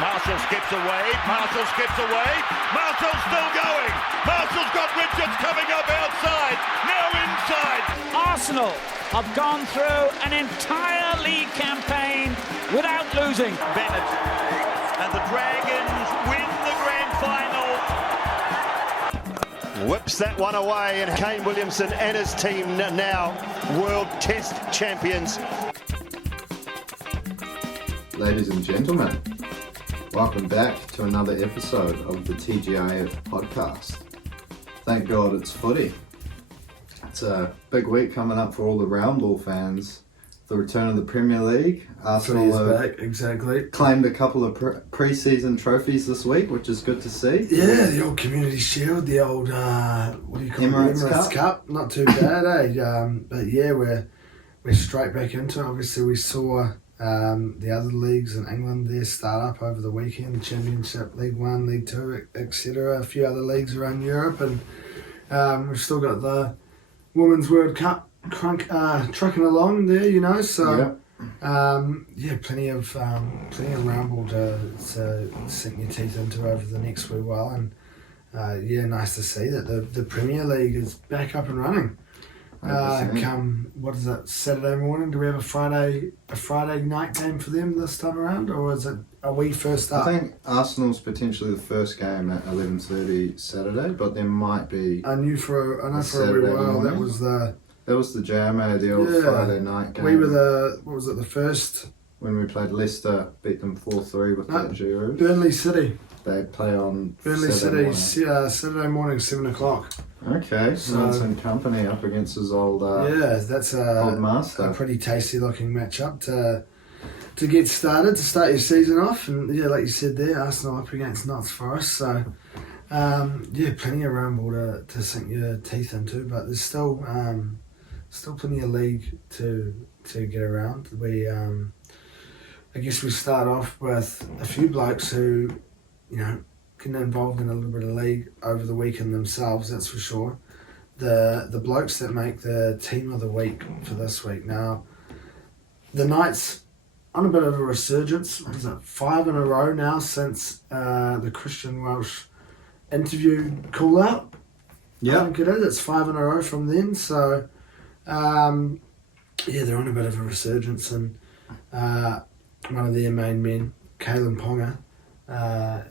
Marshall skips away, Marshall skips away, Marshall's still going, Marshall's got Richards coming up outside, now inside. Arsenal have gone through an entire league campaign without losing. Bennett and the Dragons win the grand final. Whips that one away, and Kane Williamson and his team now World Test champions. Ladies and gentlemen, welcome back to another episode of the TGIF podcast. Thank God it's footy. It's a big week coming up for all the round ball fans. The return of the Premier League. Arsenal is back, exactly. Claimed a couple of pre-season trophies this week, which is good to see. Yeah, the old Community Shield, the old what do you call Emirates it? Emirates Cup. Not too bad, eh? But yeah, we're straight back into it. Obviously, we saw the other leagues in England there start up over the weekend. The Championship, League One, League Two, etc. A few other leagues around Europe, and we've still got the Women's World Cup trucking along there, you know. So plenty of round ball to sink your teeth into over the next wee while, and nice to see that the Premier League is back up and running. Come, what is it, Saturday morning? Do we have a Friday night game for them this time around, or are we first up? I think Arsenal's potentially the first game at 11:30 Saturday, but there might be. I know for a wee while that was the JMA, the old Friday night game. We were the first when we played Leicester, beat them 4-3 with that Giroud. Burnley City. They play on Burnley City Saturday morning, 7:00. Okay, so some company up against his old that's old master. A pretty tasty looking matchup to get started, to start your season off. And yeah, like you said there, Arsenal up against Notts Forest. So plenty of round ball to sink your teeth into, but there's still plenty of league to get around. I guess we start off with a few blokes who, you know, getting involved in a little bit of league over the weekend themselves, that's for sure. The blokes that make the team of the week for this week. Now, the Knights on a bit of a resurgence. What is it, 5 in a row now since the Christian Welsh interview call out? Yeah, I think it is. It's 5 in a row from then. So, they're on a bit of a resurgence, and one of their main men, Kalen Ponga,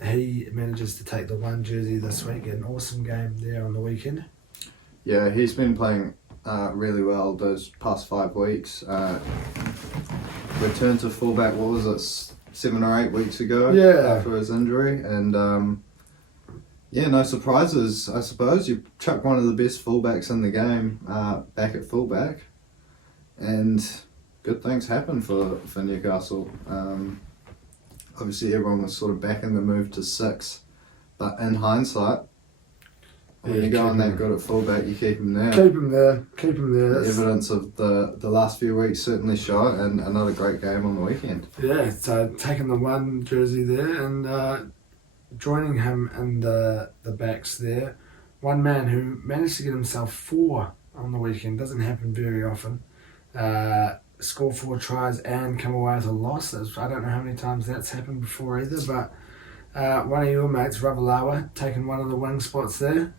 he manages to take the one jersey this week. An awesome game there on the weekend. Yeah, he's been playing really well those past 5 weeks. Returned to fullback, what was it, 7 or 8 weeks ago after his injury. And no surprises, I suppose. You chuck one of the best fullbacks in the game back at fullback, and good things happen for Newcastle. Obviously, everyone was sort of backing the move to 6, but in hindsight, when you're going that good at fullback, you keep him there. Keep him there. The evidence of the last few weeks certainly show it, and another great game on the weekend. Yeah, so taking the one jersey there and joining him in the backs there. One man who managed to get himself 4 on the weekend, doesn't happen very often. Score 4 tries and come away with a loss. I don't know how many times that's happened before either, but one of your mates, Ravalawa, taking one of the wing spots there.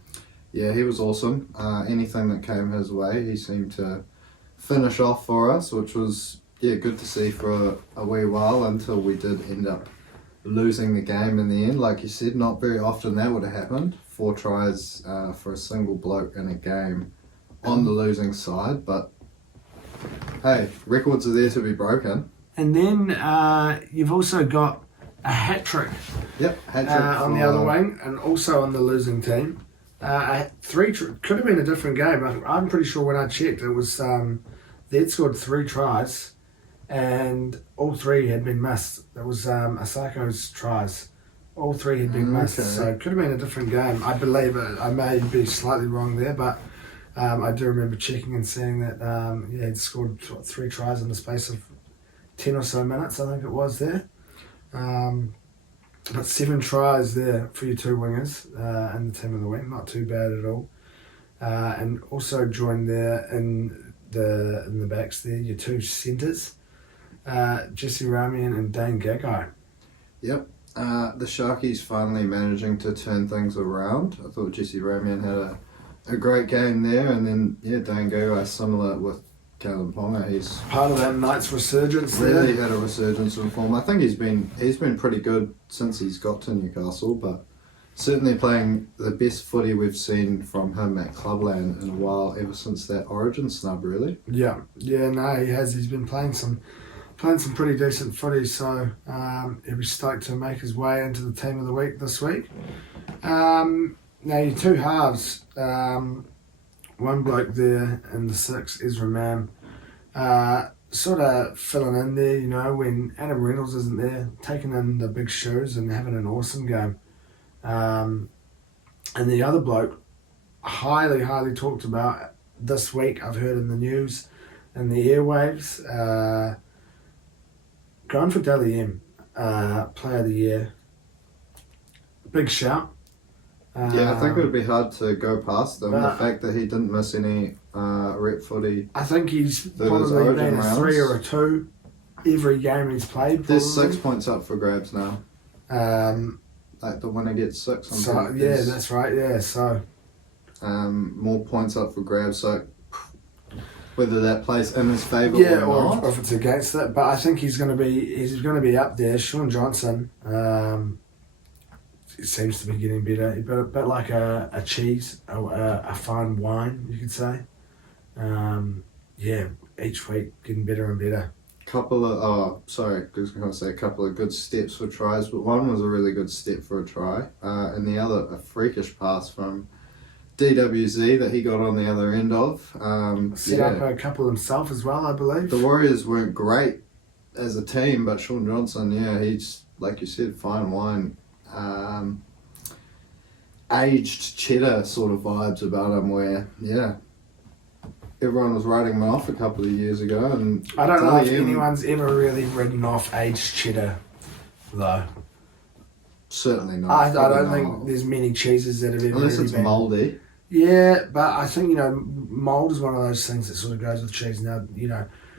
Yeah, he was awesome. Anything that came his way, he seemed to finish off for us, which was good to see for a wee while, until we did end up losing the game in the end. Like you said, not very often that would have happened. 4 tries for a single bloke in a game on the losing side, but hey, records are there to be broken. And then you've also got a hat-trick. Yep, hat-trick on the other wing, and also on the losing team. 3 could have been a different game. I'm pretty sure when I checked, it was they'd scored 3 tries, and all 3 had been missed. It was Asako's tries. All 3 had been missed, so it could have been a different game. I believe it. I may be slightly wrong there, but I do remember checking and seeing that he'd scored 3 tries in the space of 10 or so minutes, I think it was there. But 7 tries there for your 2 wingers in the team of the week, not too bad at all. And also joined there in the backs there, your 2 centres. Jesse Ramian and Dane Gagai. Yep. The Sharkies finally managing to turn things around. I thought Jesse Ramian had a great game there, and then Dane Gagai similar with Kalen Ponga. He's part of that night's resurgence. Really had a resurgence in form. I think he's been pretty good since he's got to Newcastle, but certainly playing the best footy we've seen from him at Clubland in a while, ever since that Origin snub, really. Yeah, no, he has. He's been playing some pretty decent footy, so he'll be stoked to make his way into the team of the week this week. Now, your two halves, one bloke there in the 6, Ezra Mam, sort of filling in there, when Adam Reynolds isn't there, taking in the big shoes and having an awesome game. And the other bloke, highly talked about this week, I've heard in the news and the airwaves, going for Dally M, Player of the Year. Big shout. I think it would be hard to go past him. The fact that he didn't miss any rep footy. I think he's probably been a 3 or a 2 every game he's played. Probably. There's 6 points up for grabs now. Like the winner gets 6. That's right. Yeah, so more points up for grabs. So whether that plays in his favour or not, or if it's against it, but I think he's going to be up there. Sean Johnson seems to be getting better, a bit like a cheese, a fine wine, you could say. Each week getting better and better. I was going to say a couple of good steps for tries, but one was a really good step for a try, and the other a freakish pass from DWZ that he got on the other end of. Set up a couple himself as well, I believe. The Warriors weren't great as a team, but Sean Johnson, he's, like you said, fine wine. Aged cheddar sort of vibes about him where, everyone was writing him off a couple of years ago. And I don't know if anyone's ever really written off aged cheddar, though. Certainly not. I don't think there's many cheeses that have ever unless really it's been mouldy. Yeah, but I think, mould is one of those things that sort of goes with cheese. Now,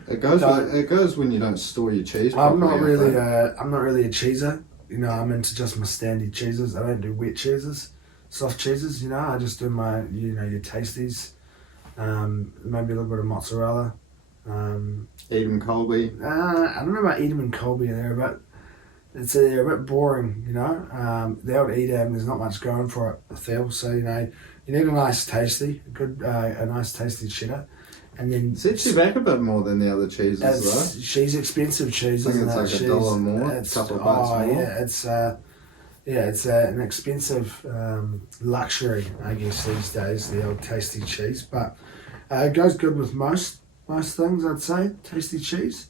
It goes when you don't store your cheese properly. I'm not really a cheeser. I'm into just my standard cheeses. I don't do wet cheeses, soft cheeses. I just do my, your tasties. Maybe a little bit of mozzarella. Edam Colby. I don't know about Edam and Colby. They're a bit boring. The old Edam, there's not much going for it. I feel so. You need a nice tasty, a nice tasty cheddar. And then it's actually back a bit more than the other cheeses, though. She's expensive cheese. I think it's like $1 more, a couple of bucks more. It's an expensive luxury, I guess, these days. The old tasty cheese, but it goes good with most things. I'd say tasty cheese.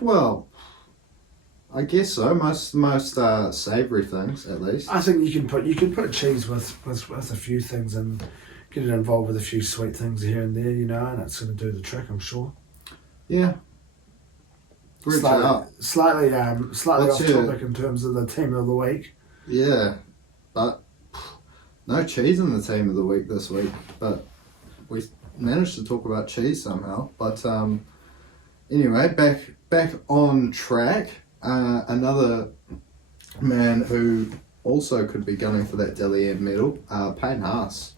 Well, I guess so. Most savoury things, at least. I think you can put cheese with a few things and get it involved with a few sweet things here and there, and it's going to do the trick, I'm sure. Yeah. Slightly off topic in terms of the team of the week. Yeah, but no cheese in the team of the week this week. But we managed to talk about cheese somehow. But anyway, back on track. Another man who also could be gunning for that Dally M medal, Payne Haas.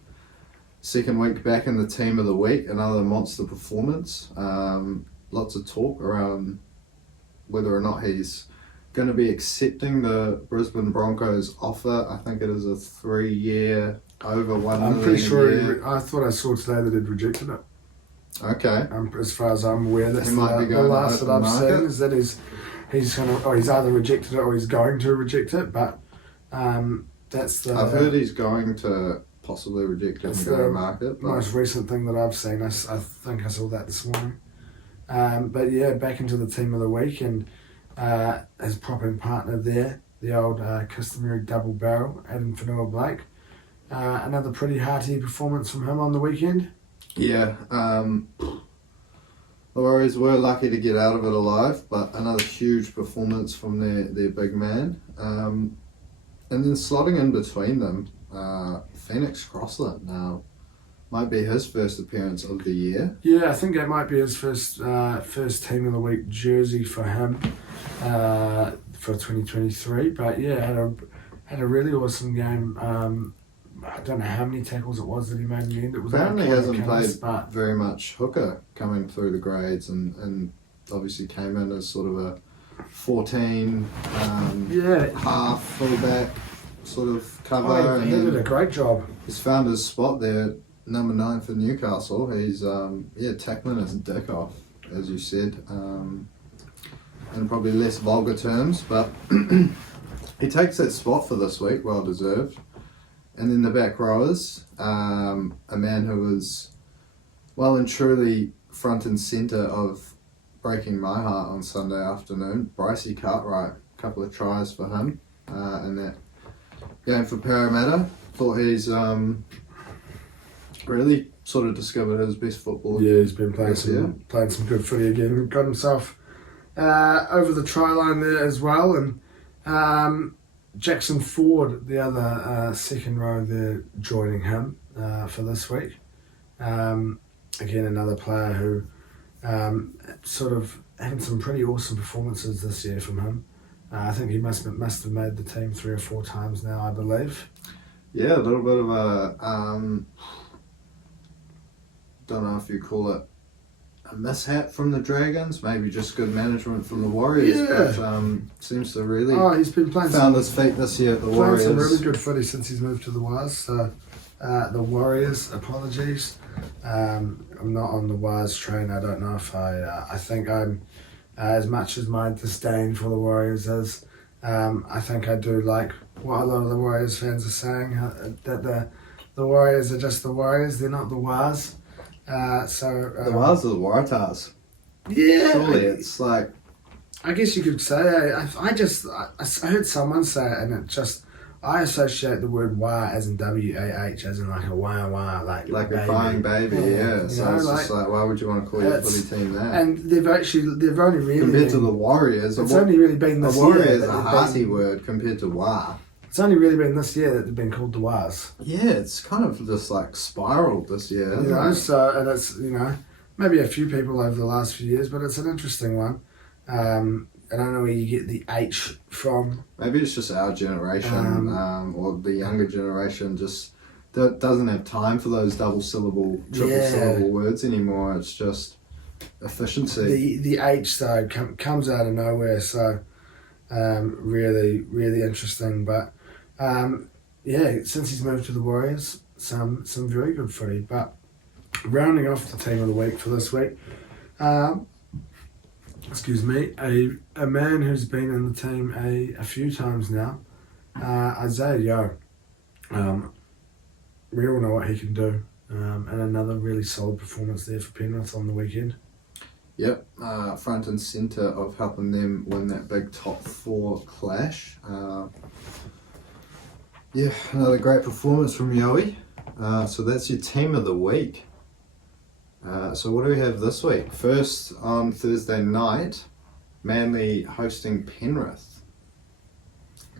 Second week back in the team of the week, another monster performance. Lots of talk around whether or not he's going to be accepting the Brisbane Broncos offer. I think it is a 3-year over $1 million. I'm pretty sure. I thought I saw today that he'd rejected it. Okay. As far as I'm aware, that's the last that I've seen is that he's either rejected it or he's going to reject it. But that's the. I've heard he's going to possibly reject it and go to market. Most recent thing that I've seen. I think I saw that this morning. But yeah, back into the team of the week and his propping partner there, the old customary double barrel, Adam Fanua-Blake. Another pretty hearty performance from him on the weekend. Yeah, the Warriors were lucky to get out of it alive, but another huge performance from their big man. And then slotting in between them, Phoenix Crossland now. Might be his first appearance of the year. Yeah, I think that might be his first team of the week jersey for him for 2023. But yeah, had a really awesome game. I don't know how many tackles it was that he made in the end. It was Apparently hasn't played but very much hooker coming through the grades, and obviously came in as sort of a 14 half fullback sort of cover. He did a great job. He's found his spot there, number 9 for Newcastle. He's tackling his dick off, as you said, in probably less vulgar terms, but he takes that spot for this week, well deserved. And then the back rowers, a man who was well and truly front and centre of breaking my heart on Sunday afternoon, Brycey Cartwright. A couple of tries for him in that game for Parramatta. Thought he's really sort of discovered his best football. Yeah, he's been playing some good footy again. Got himself over the try line there as well, and Jackson Ford, the other second row there, joining him for this week. Again, another player who sort of had some pretty awesome performances this year from him. I think he must have made the team 3 or 4 times now, I believe. Yeah, a little bit of a don't know if you call it a mishap from the Dragons, maybe just good management from the Warriors, but seems to really he's been playing found his feet this year at the Warriors. Playing some really good footy since he's moved to the Wars. So the Warriors, apologies. I'm not on the Wars train. I don't know if I think I'm as much as my disdain for the Warriors is. I think I do like what a lot of the Warriors fans are saying, that the Warriors are just the Warriors. They're not the Wars. The Wars are the Waratahs. Yeah, surely it's like. I guess you could say. I heard someone say it, and it just. I associate the word wah as in W-A-H, as in like a wah like a baby. crying baby, yeah. So know, it's just like, why would you want to call your footy team that? And they've only really compared to the Warriors. It's only really been this year. The Warriors is a hearty word compared to wah. It's only really been this year that they've been called the Wars. Yeah, it's kind of just like spiraled this year. You know, so, and it's, maybe a few people over the last few years, but it's an interesting one. I don't know where you get the H from. Maybe it's just our generation, or the younger generation just doesn't have time for those double syllable, triple syllable words anymore. It's just efficiency. The H though comes out of nowhere, so really, really interesting. But since he's moved to the Warriors, some very good footy. But rounding off the team of the week for this week, excuse me, a man who's been in the team a few times now, Isaiah Yeo. We all know what he can do, and another really solid performance there for Penrith on the weekend. Yep, front and centre of helping them win that big top 4 clash. Another great performance from Yoey. So that's your team of the week. So what do we have this week? First, on Thursday night, Manly hosting Penrith.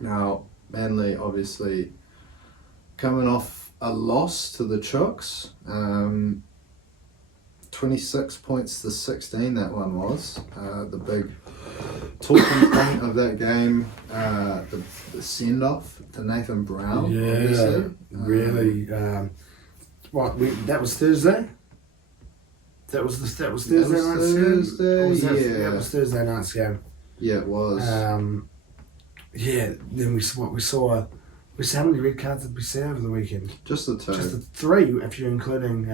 Now, Manly obviously coming off a loss to the Chooks. 26 points to 16 that one was. The big talking point of that game, the send-off to Nathan Brown. Yeah, obviously. Really. That was Thursday? That was Thursday night's game? That was Thursday night's game. Yeah, it was. Then we saw how many red cards did we see over the weekend? Just the 2. Just the 3, if you're including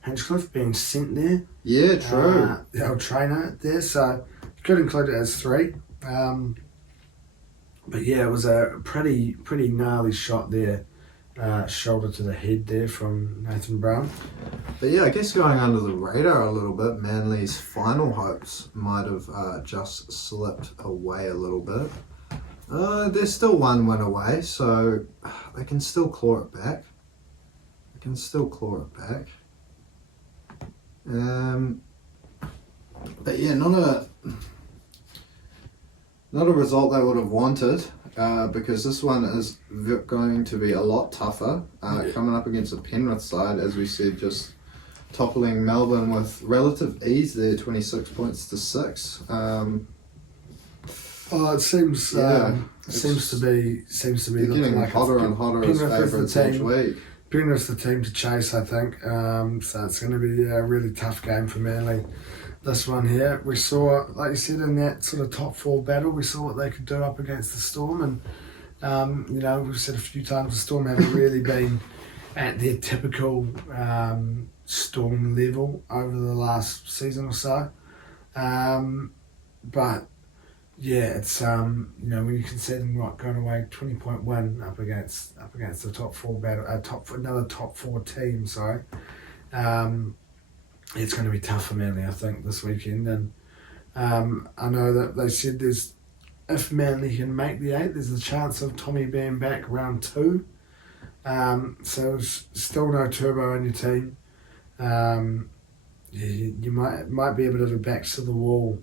Hinchcliffe being sent there. Yeah, true. The old trainer there, so you could include it as 3. But yeah, it was a pretty gnarly shot there. Shoulder to the head there from Nathan Brown. But yeah, I guess going under the radar a little bit, Manly's final hopes might have just slipped away a little bit. They're still 1 win away, so they can still claw it back. But yeah, Not a result they would have wanted, because this one is going to be a lot tougher. Coming up against a Penrith side, as we said, just toppling Melbourne with relative ease there, 26 points to 6. It seems to be looking getting like hotter and hotter as favourites each week. Penrith's the team to chase, I think. So it's going to be a really tough game for Manly. This one here, we saw, like you said, in that sort of top 4 battle, we saw what they could do up against the Storm, and we've said a few times the Storm haven't really been at their typical Storm level over the last season or so. But yeah, it's when you consider them going away 20-point win up against the top 4 battle, another top 4 team. Sorry. It's going to be tough for Manly, I think, this weekend. And I know that they said if Manly can make the 8, there's a chance of Tommy being back round 2. So still no Turbo on your team. You might be a bit of a backs to the wall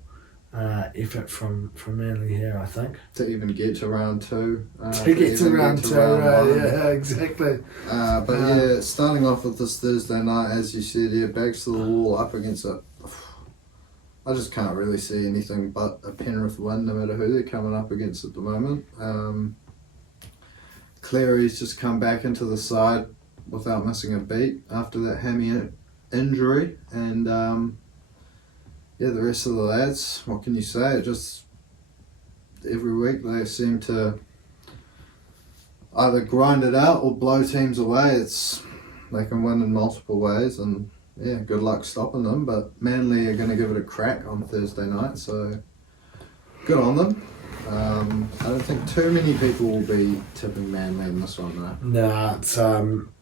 effort from Manly here, I think. To even get to round 2. To get to round 2, yeah, exactly. But starting off with this Thursday night, as you said, backs to the wall up against it. I just can't really see anything but a Penrith win, no matter who they're coming up against at the moment. Cleary's just come back into the side without missing a beat after that hammy injury, and the rest of the lads, what can you say? Just every week they seem to either grind it out or blow teams away. They can win in multiple ways, and good luck stopping them. But Manly are going to give it a crack on Thursday night, so good on them. I don't think too many people will be tipping Manly in this one, though. No,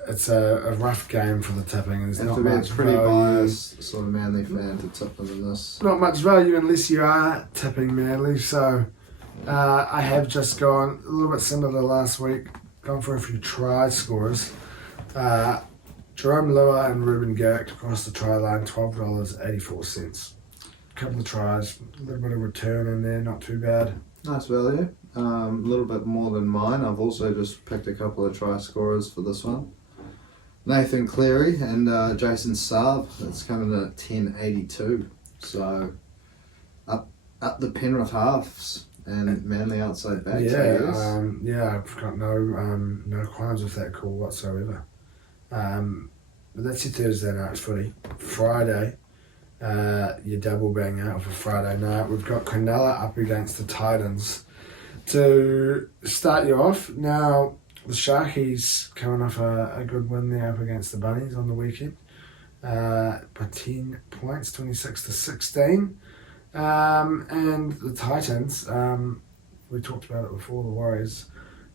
it's a rough game for the tipping. There's not much pretty value. biased sort of Manly fan to tip them in this. Not much value unless you are tipping Manly. So I have just gone a little bit similar to last week, gone for a few try scorers. Jerome Lua and Ruben Garrick across the try line, $12.84. A couple of tries, a little bit of return in there, not too bad. Nice value. A little bit more than mine. I've also just picked a couple of try scorers for this one. Nathan Cleary and Jason Saab. That's coming in at $10.82. So up the Penrith halves and Manly outside backs. I've got no qualms with that call whatsoever. But that's your Thursday night footy. Friday, your double bang out for Friday night. We've got Cronulla up against the Titans to start you off. Now, the Sharkies coming off a good win there up against the Bunnies on the weekend by 10 points, 26-16. And the Titans, we talked about it before, the Warriors,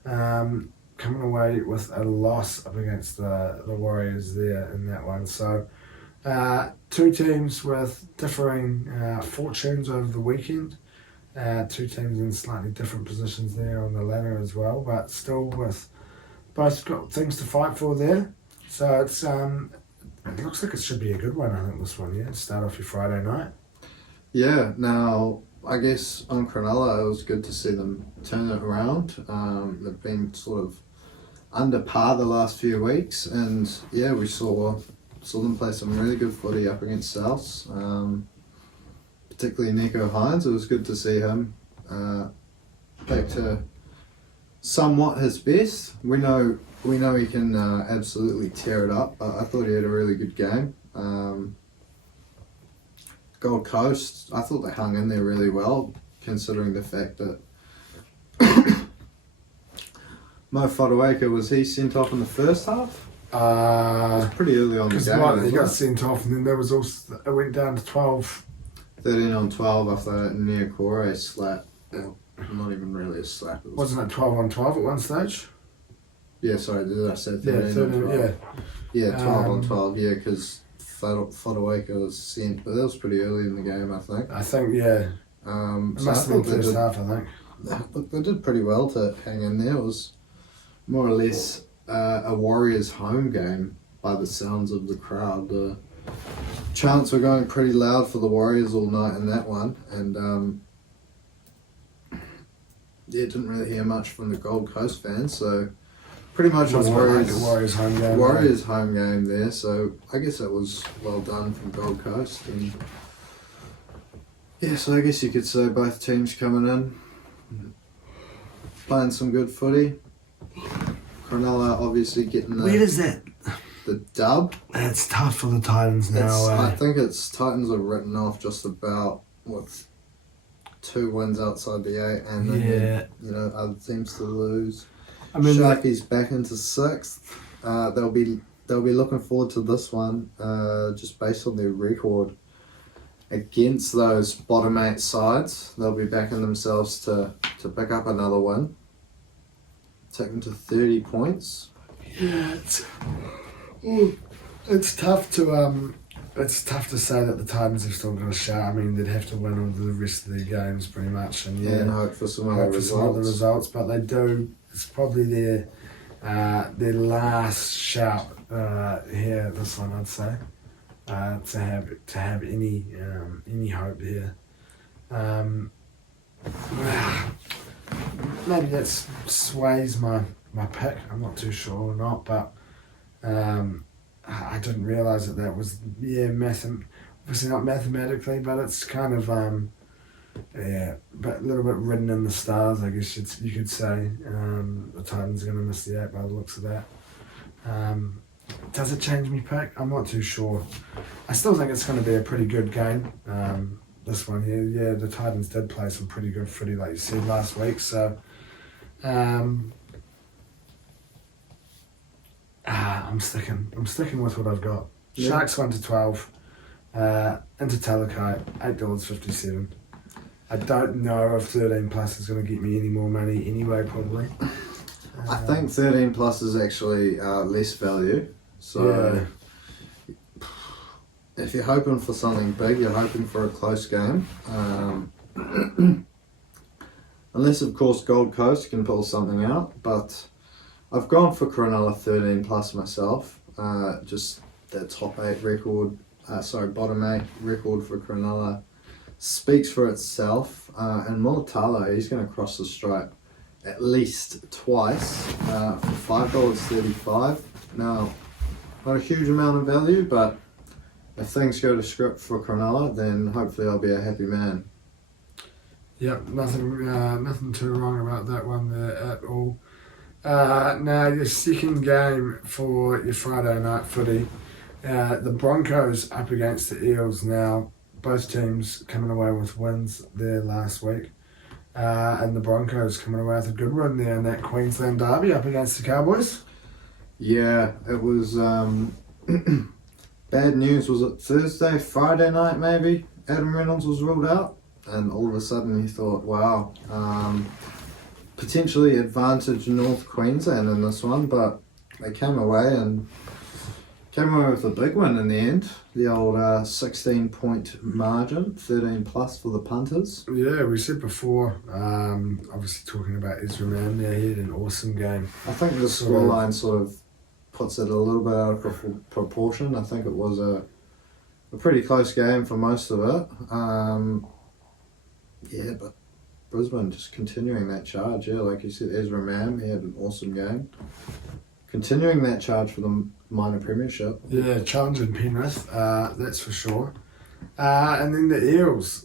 coming away with a loss up against the Warriors there in that one. So, two teams with differing fortunes over the weekend. Two teams in slightly different positions there on the ladder as well, but still with both got things to fight for there. So it's it looks like it should be a good one, I think, this one, to start off your Friday night. Yeah, now I guess on Cronulla it was good to see them turn it around. They've been sort of under par the last few weeks, and we saw them play some really good footy up against Souths. Particularly Nico Hines, it was good to see him back to somewhat his best. We know he can absolutely tear it up, but I thought he had a really good game. Gold Coast, I thought they hung in there really well, considering the fact that Mo Fotuaika, was he sent off in the first half? It was pretty early on the game. He got sent off, and then there was also, it went down to 12. 13 on 12 after that near Corey slap. Well, not even really a slap. Wasn't it 12 on 12 at one stage? Yeah, sorry, did I say 13 on 12? Yeah, 12 on 12, because Fotuaika was sent, but that was pretty early in the game, I think. It must have been the first half, I think. Look, they did pretty well to hang in there. It was more or less a Warriors home game by the sounds of the crowd. The chants were going pretty loud for the Warriors all night in that one, and didn't really hear much from the Gold Coast fans, so pretty much was Warriors home game. Warriors home game there, so I guess that was well done from Gold Coast. And yeah, so I guess you could say both teams coming in, playing some good footy. Cronulla obviously getting Where is that? the dub. It's tough for the Titans now. I think it's Titans are written off just about with 2 wins outside the 8, and then other teams to lose. I mean, Sharky's back into 6th. They'll be looking forward to this one, just based on their record against those bottom 8 sides. They'll be backing themselves to pick up another win, take them to 30 points. Yeah, it's tough to say that the Titans have still got a shot. I mean, they'd have to win all the rest of their games pretty much, and hope for some other results. But they do. It's probably their last shout here. This one, I'd say, to have any hope here. Maybe that sways my pick. I'm not too sure or not, but I didn't realise that was obviously not mathematically, but it's kind of but a little bit written in the stars, I guess you could say. The Titans are going to miss the 8 by the looks of that. Does it change me pick? I'm not too sure. I still think it's going to be a pretty good game. This one here, yeah, the Titans did play some pretty good footy, like you said last week. So, I'm sticking with what I've got. Yeah. Sharks 1-12. Into Talakai, $8.57. I don't know if 13 plus is going to get me any more money anyway, probably. I think 13 plus is actually less value. So if you're hoping for something big, you're hoping for a close game. Unless, of course, Gold Coast can pull something out. But I've gone for Cronulla 13 plus myself. Just the top 8 record, bottom 8 record for Cronulla speaks for itself. And Mulatalo, he's going to cross the stripe at least twice for $5.35. Now, not a huge amount of value, but if things go to script for Cronulla, then hopefully I'll be a happy man. Yep, nothing too wrong about that one there at all. Now, your second game for your Friday night footy, the Broncos up against the Eels now. Both teams coming away with wins there last week. And the Broncos coming away with a good run there in that Queensland derby up against the Cowboys. Yeah, it was bad news. Was it Thursday, Friday night maybe? Adam Reynolds was ruled out, and all of a sudden you thought, wow, potentially advantage North Queensland in this one, but they came away with a big win in the end. The old 16-point margin, 13 plus for the punters. Yeah, we said before, obviously talking about Ezra Mann there, he had an awesome game. I think the scoreline sort of puts it a little bit out of proportion. I think it was a pretty close game for most of it. But Brisbane just continuing that charge. Yeah, like you said, Ezra Mann, he had an awesome game. Continuing that charge for the minor premiership. Yeah, challenging Penrith, that's for sure. And then the Eels,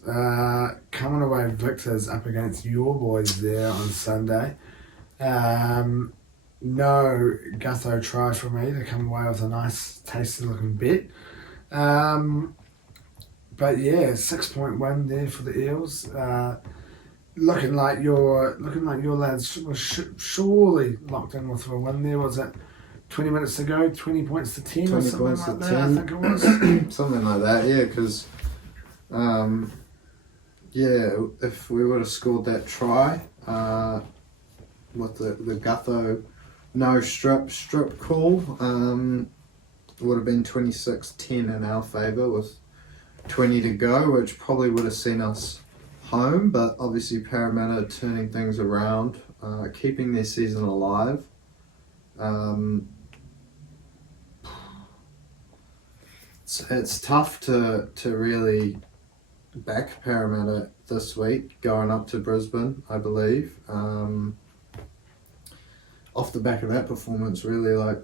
coming away victors up against your boys there on Sunday. No Gutho try for me to come away with a nice, tasty looking bet. But yeah, 6-point win there for the Eels. Looking like your lads were surely locked in with a win there. Was it 20 minutes to go, 20 points to 10 or something like that? 10. I think it was. Something like that, yeah, because if we would have scored that try with the Gutho no strip call, it would have been 26-10 in our favour with 20 to go, which probably would have seen us home, but obviously Parramatta turning things around, keeping their season alive. It's tough to really back Parramatta this week, going up to Brisbane, I believe. Off the back of that performance, really, like...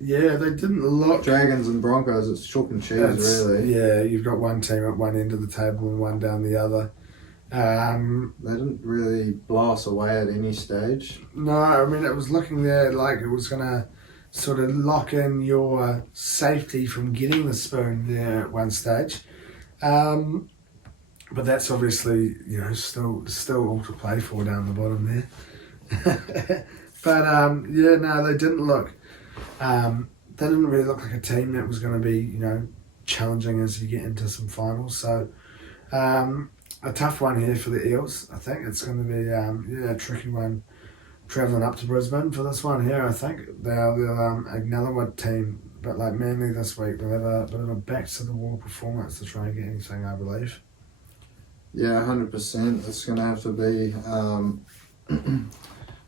Yeah, they didn't look... Dragons and Broncos, it's chalk and cheese, really. Yeah, you've got one team at one end of the table and one down the other. They didn't really blow us away at any stage. No, I mean, it was looking there like it was going to sort of lock in your safety from getting the spoon there at one stage. But that's obviously, still all to play for down the bottom there. But, they didn't look... they didn't really look like a team that was going to be, challenging as you get into some finals. So, a tough one here for the Eels. I think it's going to be, a tricky one travelling up to Brisbane for this one here. I think they'll another team, but like Manly this week, they'll have a bit of a back-to-the-wall performance to try and get anything, I believe. Yeah, 100%. It's going to have to be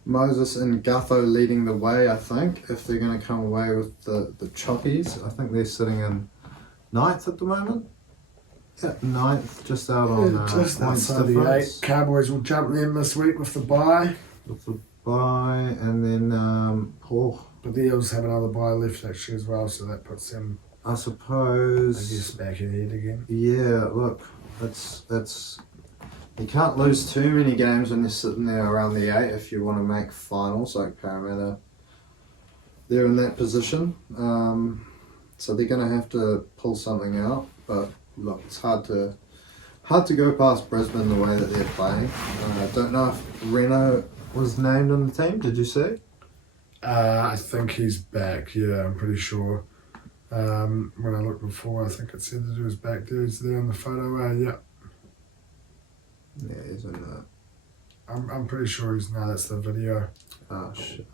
Moses and Gutho leading the way, I think, if they're going to come away with the Chockies. I think they're sitting in 9th at the moment. Yeah, 9th, just out on just points outside the difference. 8. Cowboys will jump them this week with the bye. And then But the Eels have another bye left actually as well, so that puts them, I suppose, I guess, back ahead again. Yeah, look, that's you can't lose too many games when you're sitting there around the 8 if you want to make finals like Parramatta. They're in that position, so they're going to have to pull something out. But look, it's hard to go past Brisbane the way that they're playing. I don't know if Reno was named on the team. Did you see? I think he's back. Yeah, I'm pretty sure. When I looked before, I think it said that he was back there. He's there in the photo. Yeah. Yeah, he's in that. I'm pretty sure he's... No, that's the video. Oh, shit.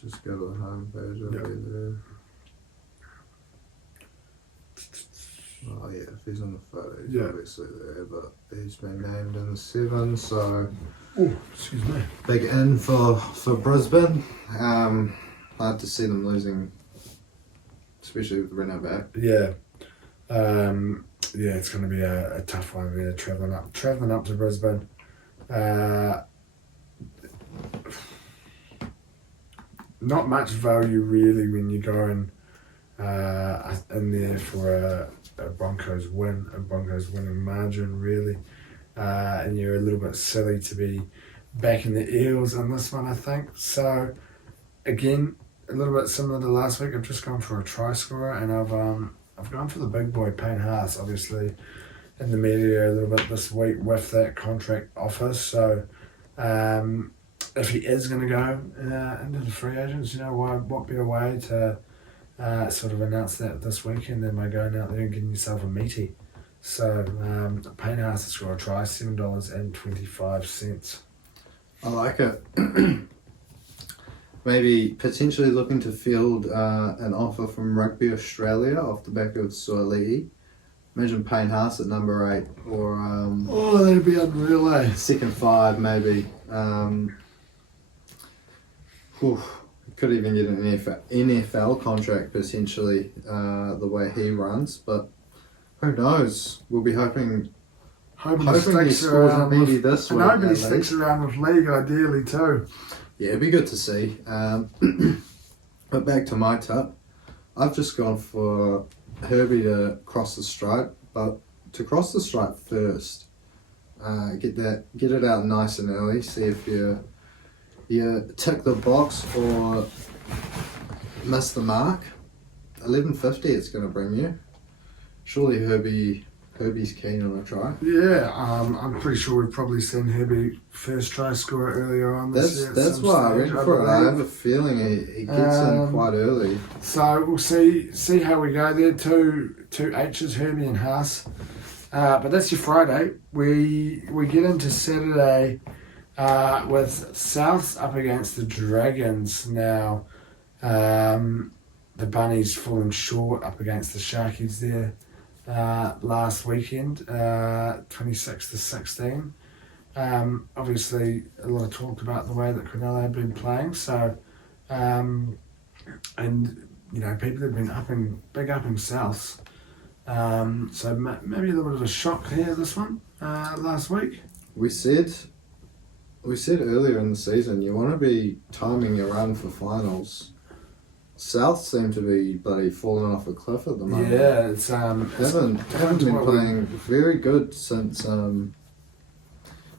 Just go to the home page. I'll be there. Oh, yeah, if he's in the photo, he's obviously there, but he's been named in the 7, so... Oh, excuse me. Big in for Brisbane. Hard to see them losing, especially with Reno back. Yeah. It's going to be a tough one there, travelling up to Brisbane. Not much value really when you go in there for a Broncos winning margin really, and you're a little bit silly to be backing the Eels in this one, I think. So again, a little bit similar to last week. I've just gone for a try scorer, and I've gone for the big boy Payne Haas, obviously in the media a little bit this week with that contract offer. So if he is going to go into the free agents, what better way to sort of announce that this weekend than by going out there and getting yourself a meaty. So Payne Haas has scored a try, $7.25. I like it. Maybe potentially looking to field an offer from Rugby Australia off the back of Suaalii. Imagine Payne Haas at number 8 or that'd be unreal, eh? second 5 maybe. Could even get an NFL contract potentially the way he runs, but who knows? We'll be hoping he scores a meaty this week. I hope he sticks around with league ideally too. Yeah, it'd be good to see. But back to my tip, I've just gone for Herbie to cross the stripe, but to cross the stripe first, get it out nice and early. See if you tick the box or miss the mark. 11.50 it's going to bring you. Surely Herbie's keen on a try. Yeah, I'm pretty sure we've probably seen Herbie first try score earlier on this year. That's why I went for it. I have a feeling he gets in quite early. So we'll see how we go there. Two H's, Herbie and Haas. But that's your Friday. We get into Saturday with Souths up against the Dragons now. The Bunnies falling short up against the Sharkies there last weekend, 26-16. Obviously, a lot of talk about the way that Cronulla had been playing. So, and people have been big up Souths. So maybe a little bit of a shock here, this one, last week. We said earlier in the season, you want to be timing your run for finals. South seem to be bloody falling off a cliff at the moment. Yeah, it's haven't been playing very good since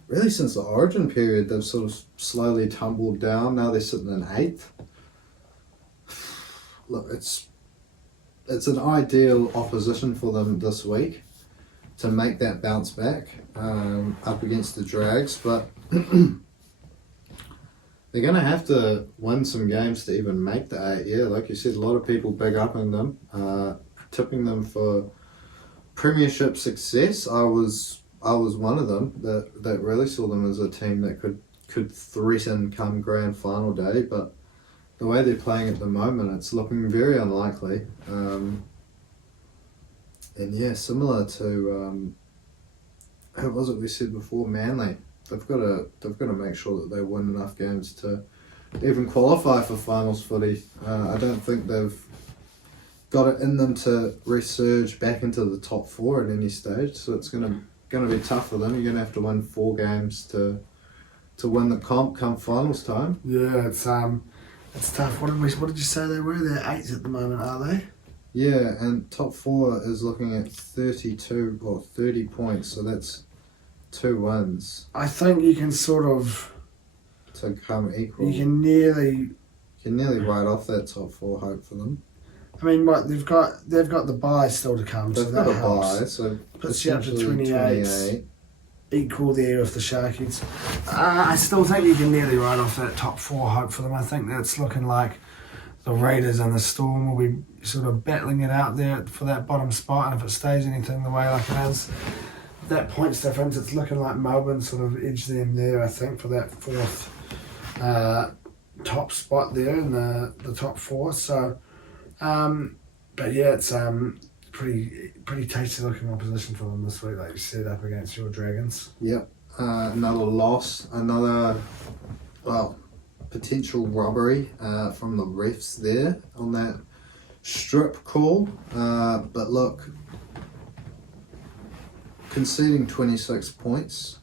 really since the Origin period. They've sort of slowly tumbled down. Now they're sitting in 8th. Look, it's an ideal opposition for them this week to make that bounce back up against the Drags, but they're going to have to win some games to even make the 8. Yeah, like you said, a lot of people big up in them, tipping them for premiership success. I was one of them that really saw them as a team that could threaten come grand final day, but the way they're playing at the moment, it's looking very unlikely. And yeah, similar to who was it we said before? Manly. They've got to make sure that they win enough games to even qualify for finals footy. I don't think they've got it in them to resurge back into the top 4 at any stage. So it's gonna be tough for them. You're gonna have to win 4 games to win the comp come finals time. Yeah, it's tough. What did you say they were? They're 8s at the moment, are they? Yeah, and top 4 is looking at 32 or 30 points. So that's 2 wins. I think you can sort of to come equal. You can nearly write off that top 4 hope for them. I mean, what they've got the bye still to come, they've so got that a helps. bye, so puts you up to 28. Equal there with the Sharkies. I still think you can nearly write off that top 4 hope for them. I think that's looking like the Raiders and the Storm will be sort of battling it out there for that bottom spot, and if it stays anything the way like it is, that points difference, it's looking like Melbourne sort of edged them there, I think, for that 4th top spot there in the top 4. So, but yeah, it's pretty tasty looking opposition for them this week, like you said, up against your Dragons. Yep, another loss, potential robbery from the refs there on that strip call. But look, conceding 26 points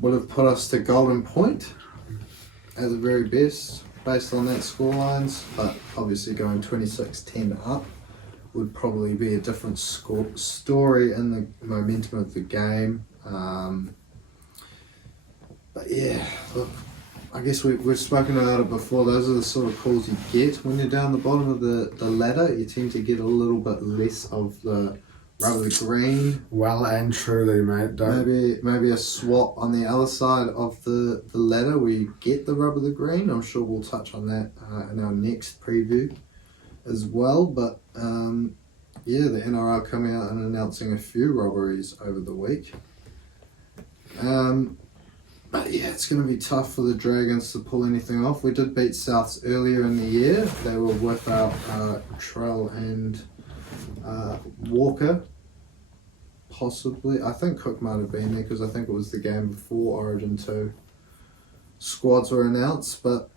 would have put us to Golden Point at the very best based on that scorelines, but obviously going 26-10 up would probably be a different story in the momentum of the game. But yeah, look, I guess we've spoken about it before. Those are the sort of calls you get when you're down the bottom of the ladder. You tend to get a little bit less of the rubber green. Well and truly, mate. Maybe a swap on the other side of the ladder where you get the rubber green. I'm sure we'll touch on that in our next preview as well. But yeah, the NRL coming out and announcing a few robberies over the week. But yeah, it's going to be tough for the Dragons to pull anything off. We did beat Souths earlier in the year. They were without Trell and Walker, possibly. I think Cook might have been there because I think it was the game before Origin 2 squads were announced. But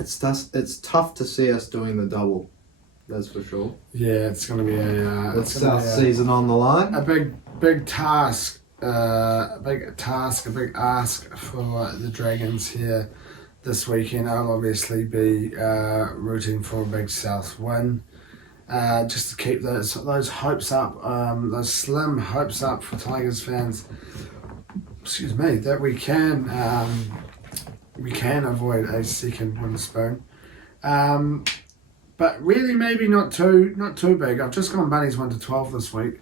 it's tough to see us doing the double, that's for sure. Yeah, it's going to be a South season on the line. A big task. A big ask for the Dragons here this weekend. I'll obviously be rooting for a big South win, just to keep those hopes up, those slim hopes up for Tigers fans. Excuse me, that we can avoid a second wooden spoon, but really maybe not too big. I've just gone Bunnies 1-12 this week.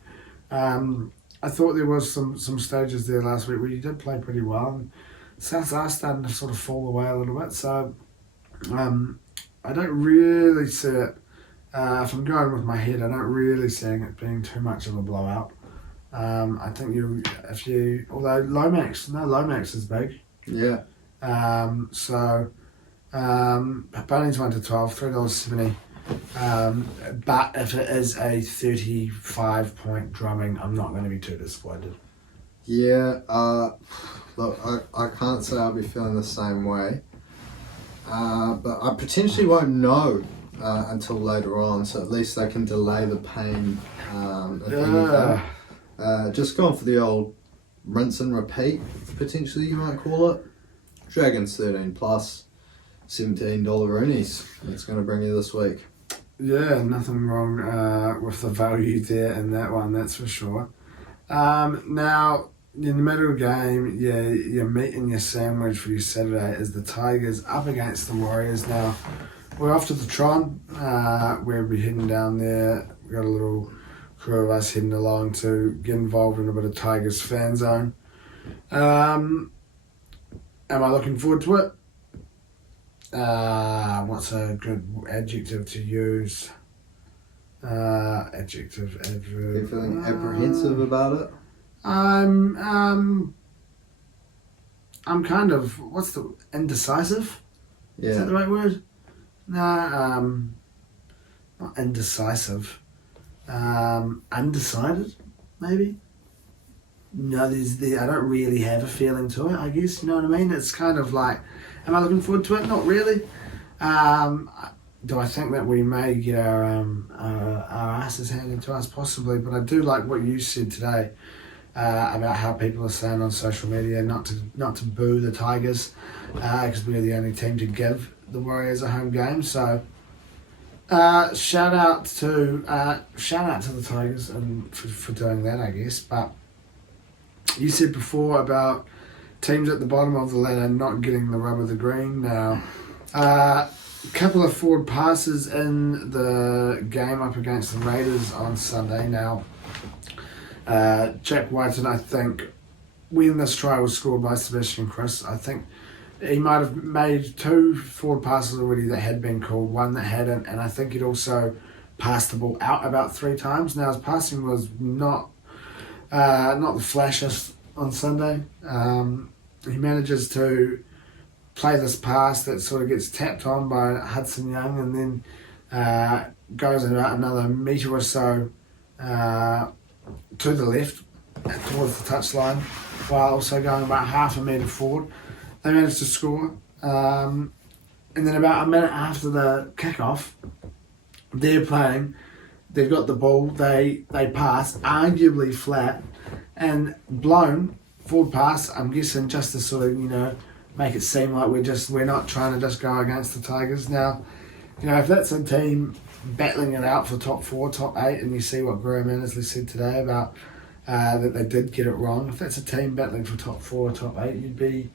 I thought there was some stages there last week where you did play pretty well, and Souths are starting to sort of fall away a little bit. So I don't really see it. If I'm going with my head, I don't really see it being too much of a blowout. I think although Lomax is big. Yeah. So Bunnies 1-12, $3.70. But if it is a 35-point drumming, I'm not going to be too disappointed. Yeah, look, I can't say I'll be feeling the same way. But I potentially won't know until later on, so at least they can delay the pain. If anything. Just going for the old rinse and repeat, potentially you might call it. Dragons 13 plus, $17 roonies. That's going to bring you this week. Yeah, nothing wrong with the value there in that one, that's for sure. Now, in the middle game, your meat and your sandwich for your Saturday is the Tigers up against the Warriors. Now, we're off to the Tron. We'll be heading down there. We've got a little crew of us heading along to get involved in a bit of Tigers fan zone. Am I looking forward to it? What's a good adjective to use? Adjective, adverb. Are you feeling apprehensive about it? I'm kind of, indecisive? Yeah. Is that the right word? No, not indecisive. Undecided, maybe? No, I don't really have a feeling to it, I guess, you know what I mean? It's kind of like, am I looking forward to it? Not really. Do I think that we may get our asses handed to us? Possibly, but I do like what you said today about how people are saying on social media not to boo the Tigers because we're the only team to give the Warriors a home game. So shout out to the Tigers and for doing that, I guess. But you said before about teams at the bottom of the ladder not getting the rub of the green. Now, a couple of forward passes in the game up against the Raiders on Sunday. Now, Jack Whiten, I think, when this try was scored by Sebastian Kris, I think he might have made 2 forward passes already that had been called, one that hadn't, and I think he'd also passed the ball out about 3 times. Now, his passing was not the flashiest on Sunday. He manages to play this pass that sort of gets tapped on by Hudson Young and then goes about another metre or so to the left towards the touchline while also going about half a metre forward. They managed to score. And then about a minute after the kick-off, they've got the ball, they pass, arguably flat, and blown, forward pass, I'm guessing just to sort of, make it seem like we're not trying to just go against the Tigers. Now, if that's a team battling it out for top 4, top 8, and you see what Graham Annesley said today about that they did get it wrong, if that's a team battling for top 4, top 8, you'd be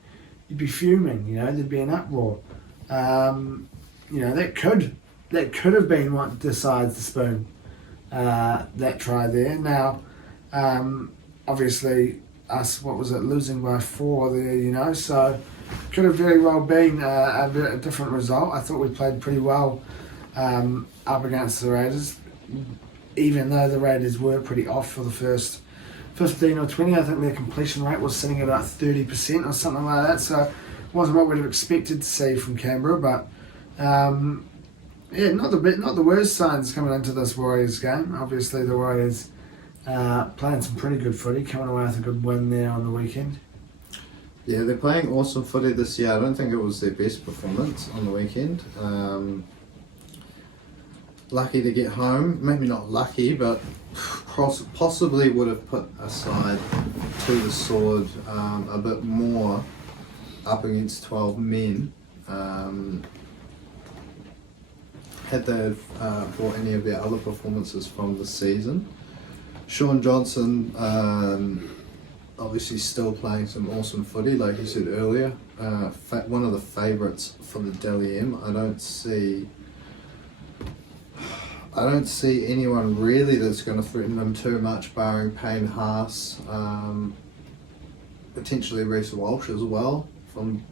fuming, there'd be an uproar. That could have been what decides the spoon, that try there. Now, obviously, us, losing by 4 there, so could have very well been a different result. I thought we played pretty well up against the Raiders, even though the Raiders were pretty off for the first 15 or 20. I think their completion rate was sitting at about 30% or something like that, so it wasn't what we'd have expected to see from Canberra, but not the worst signs coming into this Warriors game. Obviously the Warriors playing some pretty good footy, coming away with a good win there on the weekend. Yeah, they're playing awesome footy this year. I don't think it was their best performance on the weekend. Lucky to get home. Maybe not lucky, but possibly would have put aside to the sword a bit more up against 12 men. Had they brought any of their other performances from the season. Sean Johnson, obviously still playing some awesome footy, like you said earlier. One of the favourites for the Dally M. I don't see anyone really that's going to threaten them too much, barring Payne Haas, potentially Reece Walsh as well from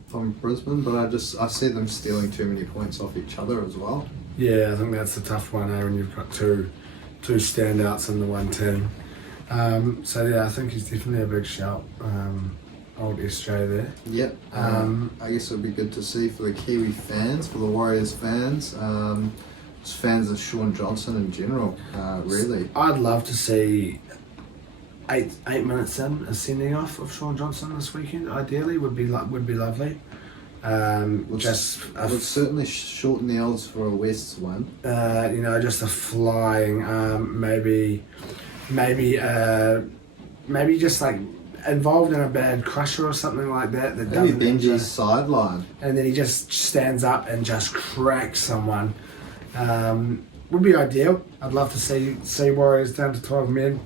Brisbane. But I see them stealing too many points off each other as well. Yeah, I think that's the tough one, when you've got two standouts in the one team. I think he's definitely a big shout. Old SJ there. Yep. I guess it'll be good to see for the Kiwi fans, for the Warriors fans, just fans of Sean Johnson in general. Really, I'd love to see 8 minutes in a sending off of Sean Johnson this weekend. Ideally, would be lovely. Would certainly shorten the odds for a West win. Just a flying, maybe just like involved in a bad crusher or something like that. Maybe Benji's sideline. And then he just stands up and just cracks someone. Would be ideal. I'd love to see Warriors down to 12 men.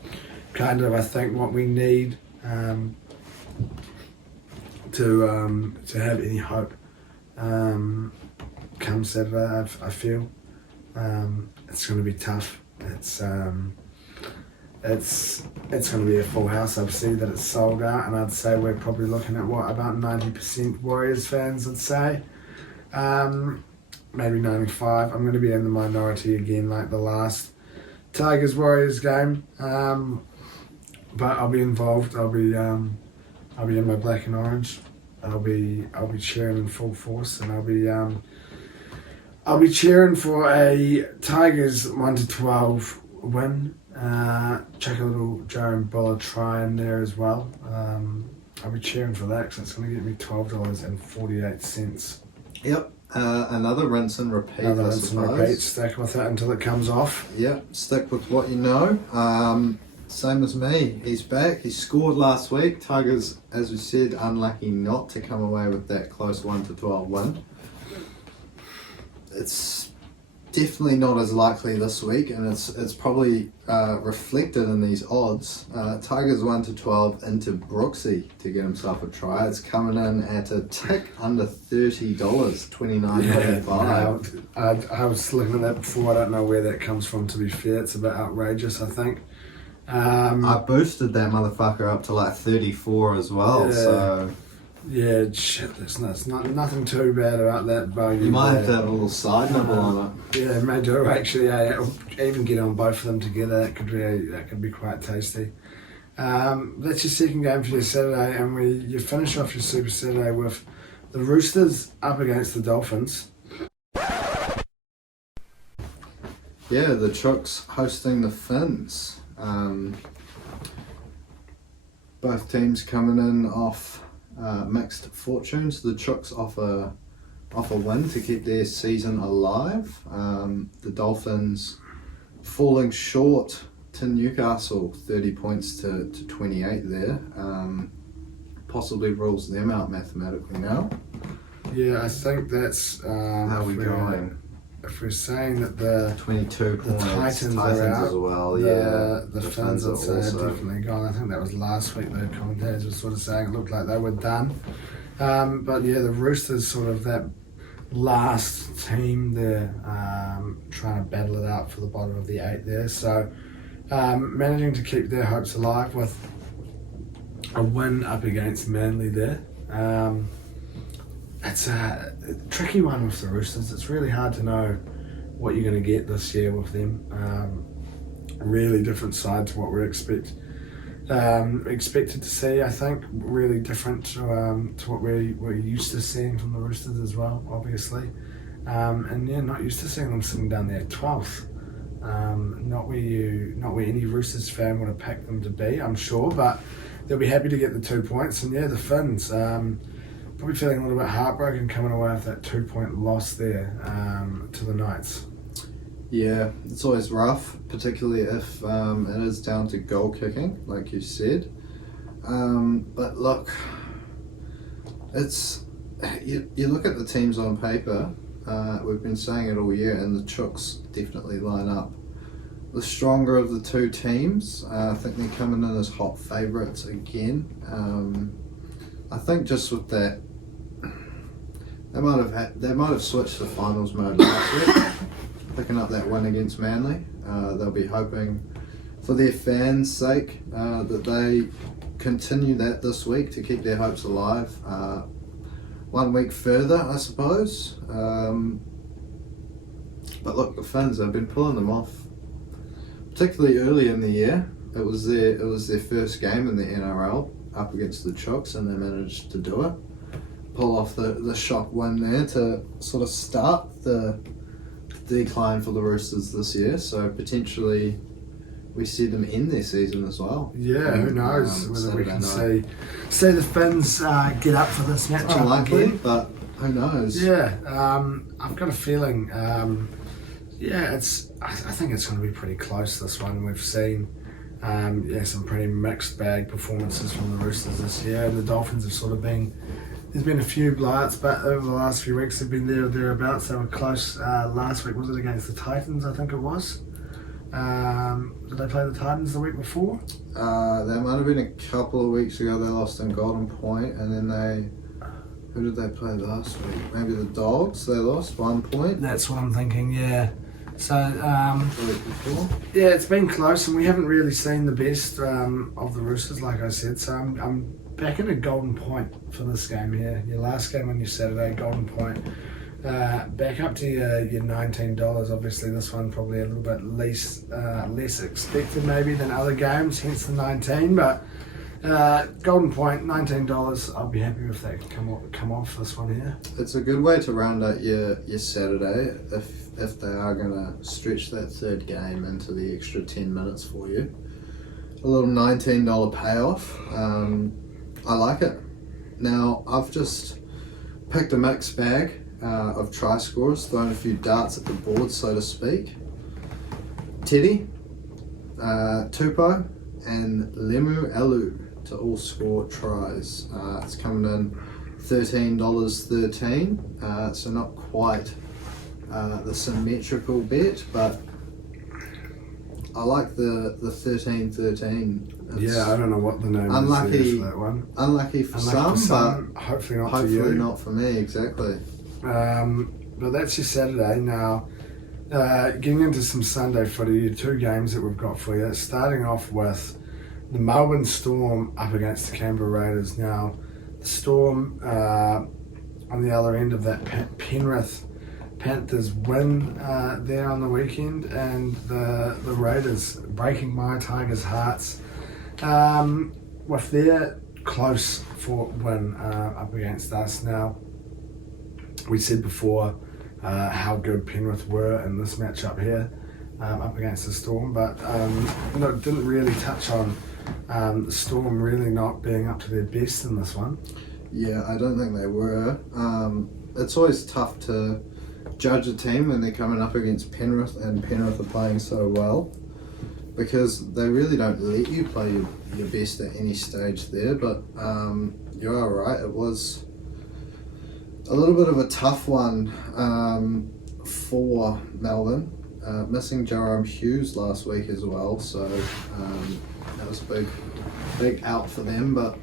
Kind of, I think, what we need to have any hope come Saturday. I feel it's going to be tough. It's going to be a full house. I've seen that it's sold out, and I'd say we're probably looking at about 90% Warriors fans. I'd say maybe 95. I'm going to be in the minority again, like the last Tigers Warriors game. But I'll be involved. I'll be in my black and orange. I'll be cheering in full force, and I'll be cheering for a Tigers 1-12 win. Check a little Joe Buller try in there as well. I'll be cheering for that because it's going to get me $12.48. Yep. Another rinse and repeat. Stick with it until it comes off. Yep. Stick with what you know. Same as me. He's back. He scored last week. Tigers, as we said, unlucky not to come away with that close 1-12 win. It's definitely not as likely this week, and it's probably reflected in these odds. Tigers 1-12 into Brooksy to get himself a try. It's coming in at a tick under $30, $29.95. I was looking at that before. I don't know where that comes from, to be fair. It's a bit outrageous, I think. I boosted that motherfucker up to like 34 as well. Yeah. So yeah, shit. It's nothing too bad about that value. You might have to have a little side nibble on it. Yeah, may do actually. Yeah, even get on both of them together. That could be quite tasty. That's your second game for your Saturday, and you finish off your Super Saturday with the Roosters up against the Dolphins. Yeah, the Chooks hosting the Finns. Both teams coming in off mixed fortunes. The Chooks off a win to keep their season alive. The Dolphins falling short to Newcastle, 30 points to 28 there. Possibly rules them out mathematically now. Yeah, I think that's how we going. If we're saying that the 22 points, Titans are out as well, the Finns are definitely gone. I think that was last week. The commentators were sort of saying it looked like they were done. But yeah, the Roosters sort of that last team there, trying to battle it out for the bottom of the 8 there. So managing to keep their hopes alive with a win up against Manly there. It's a tricky one with the Roosters. It's really hard to know what you're going to get this year with them. Really different side to what we're expected to see, I think. Really different to what we're used to seeing from the Roosters as well, obviously. And yeah, not used to seeing them sitting down there at 12th. Not where any Roosters fan would have picked them to be, I'm sure, but they'll be happy to get the 2 points. And yeah, the Finns, probably feeling a little bit heartbroken coming away with that 2-point loss there to the Knights. Yeah, it's always rough, particularly if it is down to goal kicking, like you said. But look, it's you look at the teams on paper. We've been saying it all year, and the Chooks definitely line up the stronger of the two teams. I think they're coming in as hot favourites again. I think just with that, they might have switched to finals mode last week, picking up that win against Manly. They'll be hoping, for their fans' sake, that they continue that this week to keep their hopes alive. 1 week further, I suppose. But look, the Finns have been pulling them off, particularly early in the year. It was their first game in the NRL up against the Chooks, and they managed to do it. Pull off the shock win there to sort of start the decline for the Roosters this year. So potentially we see them end their season as well. Yeah, who knows whether we can see the Finns get up for this matchup. Unlikely, but Who knows? Yeah, I've got a feeling. I think it's going to be pretty close. This one we've seen. Some pretty mixed bag performances from the Roosters this year, and the Dolphins have sort of been. There's been a few blowouts, but over the last few weeks they've been there or thereabouts. They were close. Last week was it against the Titans? I think it was. Did they play the Titans the week before? That might have been a couple of weeks ago. They lost in Golden Point, and then who did they play last week? Maybe the Dogs. They lost 1 point. That's what I'm thinking. Yeah. So The week before. yeah, it's been close, and we haven't really seen the best of the Roosters, like I said. So I'm back in a Golden Point for this game here. Your last game on your Saturday, Golden Point. Back up to your $19. Obviously, this one probably a little bit less expected maybe than other games, hence the 19. But Golden Point, $19. I'll be happy if they can come off this one here. It's a good way to round out your Saturday if they are going to stretch that third game into the extra 10 minutes for you. A little $19 payoff. I like it. Now, I've just picked a mixed bag of try scorers, thrown a few darts at the board, so to speak. Teddy, Tupou, and Lemu Elu to all score tries. It's coming in $13.13, so not quite the symmetrical bet, but I like the 13-13. Yeah, I don't know what the name unlucky, is for that one. Unlucky for some, but hopefully not hopefully for you. not for me, exactly. But that's your Saturday. Now, getting into some Sunday footy, 2 games that we've got for you. Starting off with the Melbourne Storm up against the Canberra Raiders. Now, the Storm on the other end of that Penrith Panthers win there on the weekend, and the Raiders breaking my Tigers' hearts with their close fought win up against us. Now, we said before how good Penrith were in this matchup here up against the Storm, but didn't really touch on the Storm really not being up to their best in this one. Yeah, I don't think they were. It's always tough to judge a team when they're coming up against Penrith, and Penrith are playing so well, because they really don't let you play your best at any stage there. But you are right, it was a little bit of a tough one for Melbourne, missing Jerome Hughes last week as well, so that was a big out for them. But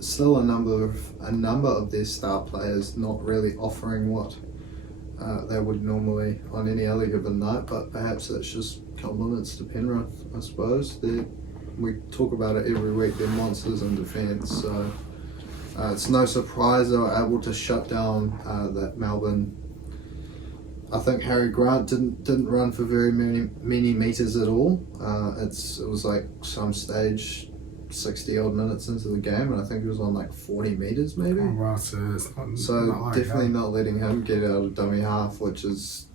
still a number of their star players not really offering what they would normally on any other given night, but perhaps that's just compliments to Penrith, I suppose. We talk about it every week, they're monsters in defence, so it's no surprise they were able to shut down that Melbourne. I think Harry Grant didn't run for very many metres at all. It was like some stage 60 odd minutes into the game, and I think he was on like 40 metres maybe. Oh, wow, so it's not like definitely not letting him get out of dummy half, which is,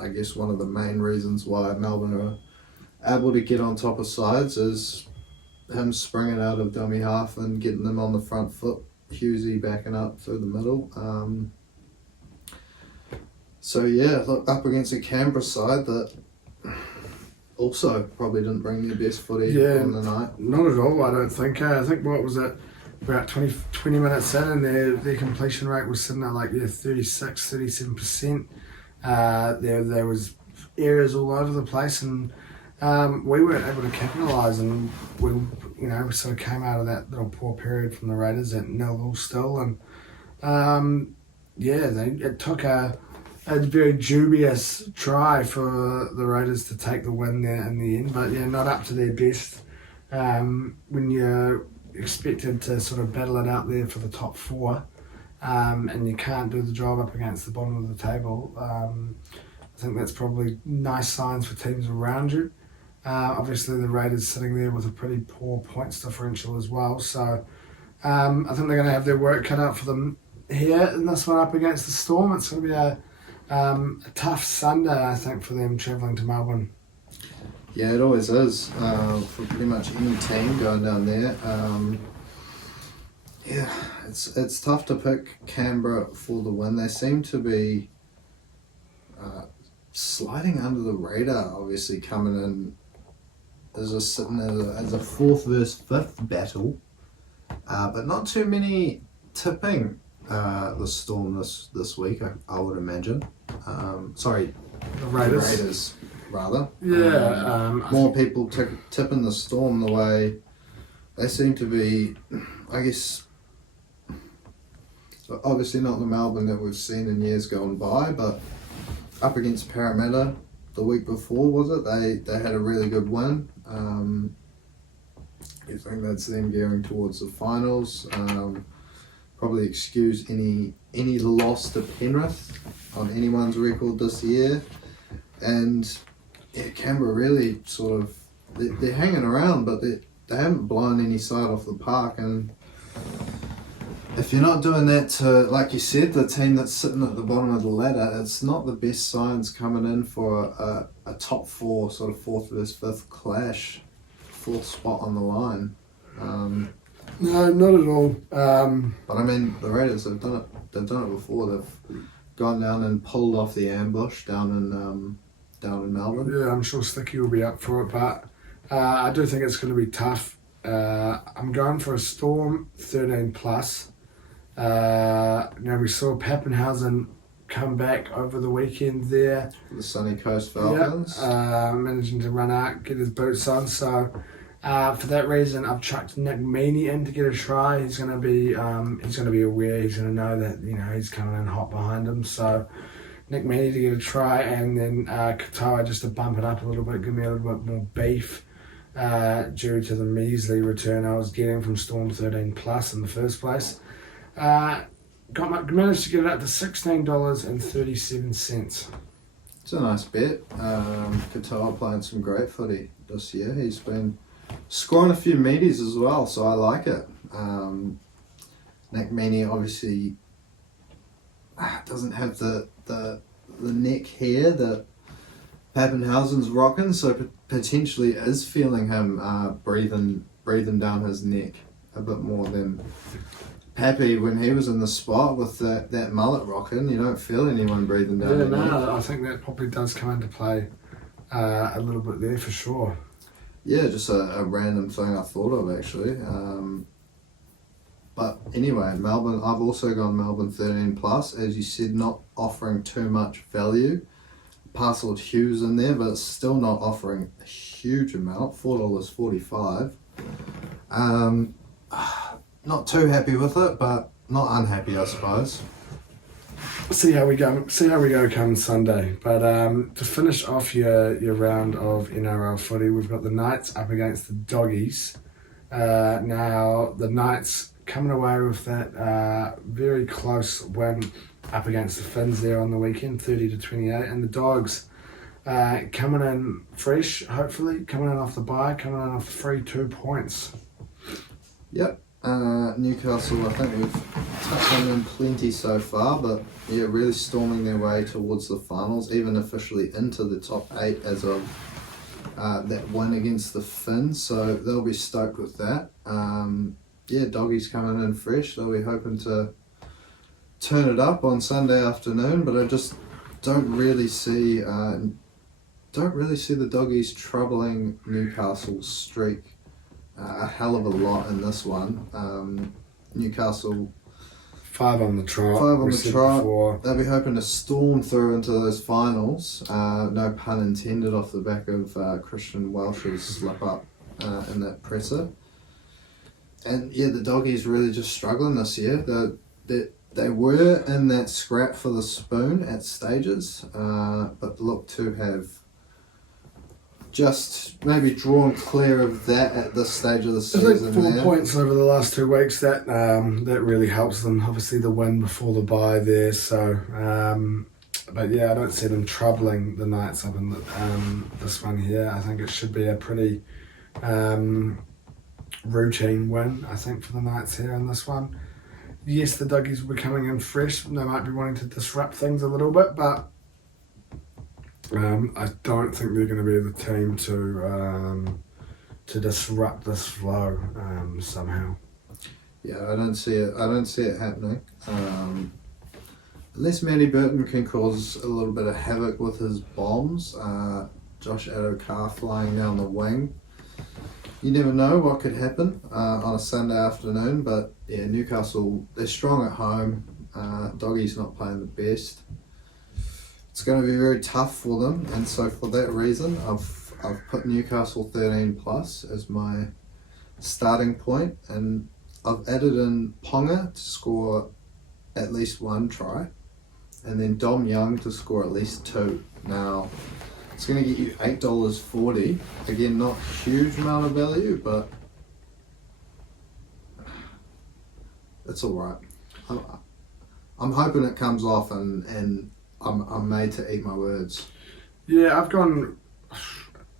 I guess, one of the main reasons why Melbourne are able to get on top of sides, is him springing out of dummy half and getting them on the front foot, Hughesy backing up through the middle. So yeah, look, up against a Canberra side that also probably didn't bring their best footy on the night. Not at all, I don't think. I think, what was it, about 20 minutes in, and their completion rate was sitting at like 36, 37%. There was errors all over the place, and we weren't able to capitalise, and we sort of came out of that little poor period from the Raiders at 0-0 still, and it took a very dubious try for the Raiders to take the win there in the end, but not up to their best when you're expected to sort of battle it out there for the top 4, and you can't do the job up against the bottom of the table. I think that's probably nice signs for teams around you. Obviously the Raiders sitting there with a pretty poor points differential as well, so I think they're going to have their work cut out for them here in this one up against the Storm. It's going to be a tough Sunday, I think, for them travelling to Melbourne. Yeah, it always is for pretty much any team going down there. Yeah, it's tough to pick Canberra for the win. They seem to be sliding under the radar, obviously coming in as a fourth versus fifth battle, but not too many tipping the Storm this week, I would imagine. Sorry, The Raiders. The Raiders rather. Yeah. More people tipping the Storm the way they seem to be, I guess. Obviously not the Melbourne that we've seen in years gone by, but up against Parramatta the week before, was it? They had a really good win. I think that's them gearing towards the finals. Probably excuse any loss to Penrith on anyone's record this year. And yeah, Canberra really sort of they're hanging around, but they haven't blown any side off the park. And if you're not doing that to, like you said, the team that's sitting at the bottom of the ladder, it's not the best signs coming in for a top four, sort of fourth versus fifth clash, fourth spot on the line. No, not at all. But I mean, the Raiders have done it. They've done it before. They've gone down and pulled off the ambush down in Melbourne. Yeah, I'm sure Sticky will be up for it, but I do think it's going to be tough. I'm going for a Storm 13 plus. Now we saw Pappenhausen come back over the weekend there. The Sunny Coast Falcons. Yep, managing to run out, get his boots on. So for that reason, I've chucked Nick Meaney in to get a try. He's going to be aware. He's going to know that he's coming in hot behind him. So Nick Meaney to get a try, and then Katoa just to bump it up a little bit, give me a little bit more beef. Due to the measly return I was getting from Storm 13 plus in the first place. Managed to get it up to $16.37. It's a nice bet. Katoa playing some great footy this year. He's been scoring a few meaties as well, so I like it. Nick Meaney obviously doesn't have the neck hair that Pappenhausen's rocking, so potentially is feeling him breathing down his neck a bit more than Pappy when he was in the spot with that mullet rocking. You don't feel anyone breathing down their neck. I think that probably does come into play a little bit there for sure. Yeah, just a random thing I thought of actually. But anyway, Melbourne, I've also gone Melbourne 13 plus, as you said, not offering too much value. Parcel of Hughes in there, but it's still not offering a huge amount, $4.45. Not too happy with it, but not unhappy, I suppose. See how we go come Sunday. But to finish off your round of NRL footy, we've got the Knights up against the Doggies. Now the Knights coming away with that very close win up against the Finns there on the weekend, 30-28, and the Dogs coming in fresh, hopefully, coming in off the bye, coming in off the free 2 points. Yep. Newcastle, I think we've touched on them plenty so far, but yeah, really storming their way towards the finals, even officially into the top 8 as of that win against the Finns, so they'll be stoked with that. Doggies coming in fresh, they'll be hoping to turn it up on Sunday afternoon, but I just don't really see the Doggies troubling Newcastle's streak a hell of a lot in this one. Newcastle 5 on the trot. They'll be hoping to storm through into those finals. No pun intended, off the back of Christian Welsh's slip up in that presser. And yeah, the Doggies really just struggling this year. They were in that scrap for the spoon at stages, but look to have just maybe drawn clear of that at this stage of the season. I think 4 points over the last 2 weeks, that really helps them. Obviously the win before the bye there, so but yeah, I don't see them troubling the Knights up in this one here. I think it should be a pretty routine win, I think, for the Knights here in this one. Yes, the Doggies will be coming in fresh. They might be wanting to disrupt things a little bit, but I don't think they're going to be the team to disrupt this flow somehow. Yeah, I don't see it happening. Unless Matty Burton can cause a little bit of havoc with his bombs. Josh Adokar flying down the wing. You never know what could happen on a Sunday afternoon, but yeah, Newcastle, they're strong at home. Doggy's not playing the best. It's going to be very tough for them, and so for that reason, I've put Newcastle 13 plus as my starting point, and I've added in Ponga to score at least 1 try, and then Dom Young to score at least 2. Now, it's going to get you $8.40. Again, not a huge amount of value, but it's all right. I'm hoping it comes off, and I'm made to eat my words. Yeah, I've gone,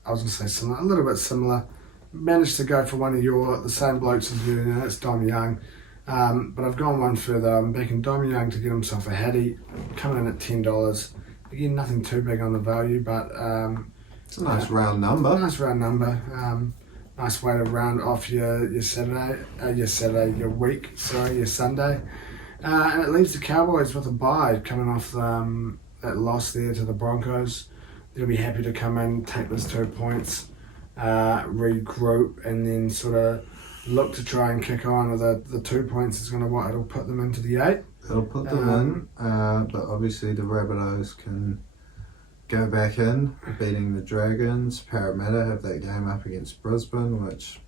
I was going to say similar, a little bit similar. Managed to go for one of the same blokes as you, and that's Dom Young. But I've gone one further. I'm backing Dom Young to get himself a Hattie, coming in at $10. Again, nothing too big on the value, but it's a nice round number. Nice round number. Nice way to round off your Sunday, your Sunday. And it leaves the Cowboys with a bye, coming off that loss there to the Broncos. They'll be happy to come in, take those 2 points, regroup, and then sort of look to try and kick on. The 2 points is going to it'll put them into the 8. It'll put them in, but obviously the Rabbitohs can go back in, beating the Dragons. Parramatta have that game up against Brisbane, which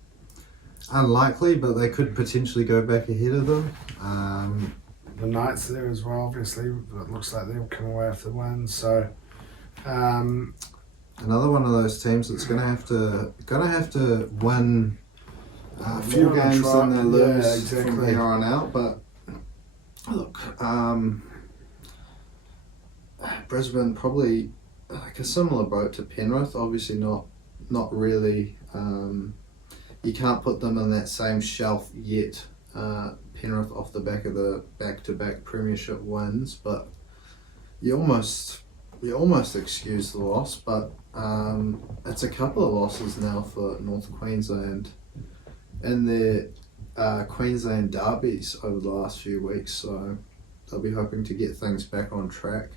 unlikely, but they could potentially go back ahead of them. The Knights there as well, obviously. It looks like they'll come away with the win. So another one of those teams that's gonna have to win a few games than they lose from here on out. But look, Brisbane probably like a similar boat to Penrith. Obviously not really. You can't put them in that same shelf yet. Penrith off the back of the back-to-back premiership wins, but you almost excuse the loss. But it's a couple of losses now for North Queensland in their Queensland derbies over the last few weeks, so they'll be hoping to get things back on track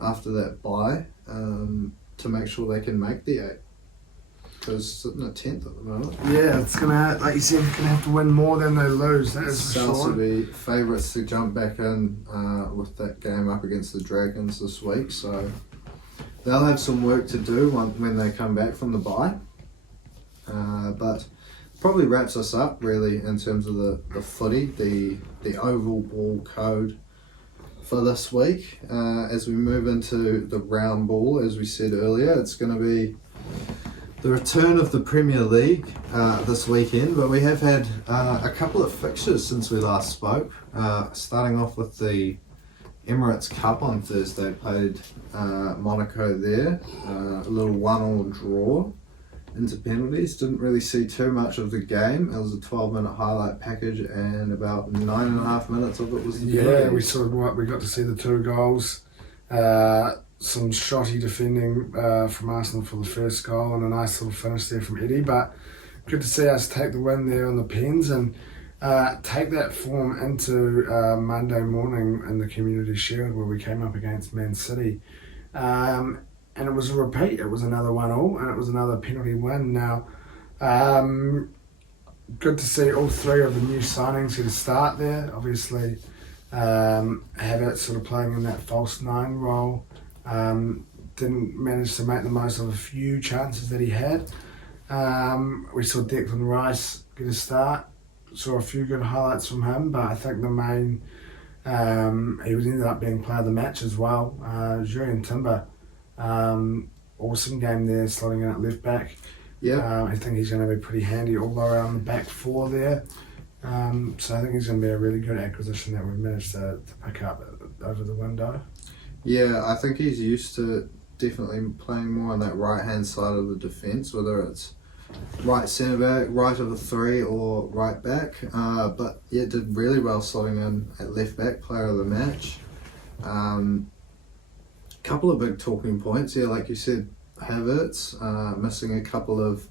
after that bye to make sure they can make the 8. Because sitting at 10th at the moment. Yeah, it's gonna, like you said, gonna have to win more than they lose. That is for sure. South will be favourites to jump back in with that game up against the Dragons this week, so they'll have some work to do when they come back from the bye. But probably wraps us up really in terms of the footy, the oval ball code for this week. As we move into the round ball, as we said earlier, it's going to be the return of the Premier League this weekend, but we have had a couple of fixtures since we last spoke. Starting off with the Emirates Cup on Thursday, played Monaco there. A little 1-1 draw into penalties. Didn't really see too much of the game. It was a 12-minute highlight package, and about 9.5 minutes of it was the penalties. We got to see the 2 goals. Some shotty defending from Arsenal for the first goal, and a nice little finish there from Eddie. But good to see us take the win there on the Pens and take that form into Monday morning in the Community Shield, where we came up against Man City. And it was a repeat. It was another 1-1, and it was another penalty win. Now, good to see all 3 of the new signings get a start there. Obviously, Havertz sort of playing in that false 9 role. Didn't manage to make the most of a few chances that he had. We saw Declan Rice get a start. Saw a few good highlights from him, but I think the main, he ended up being player of the match as well. Jurriën Timber, awesome game there, slotting in at left back. Yeah, I think he's going to be pretty handy all around the back 4 there. So I think he's going to be a really good acquisition that we've managed to pick up over the window. Yeah, I think he's used to definitely playing more on that right-hand side of the defence, whether it's right centre-back, right of the 3 or right back. But yeah, did really well slotting in at left-back, player of the match. Couple of big talking points, yeah, like you said, Havertz missing a couple of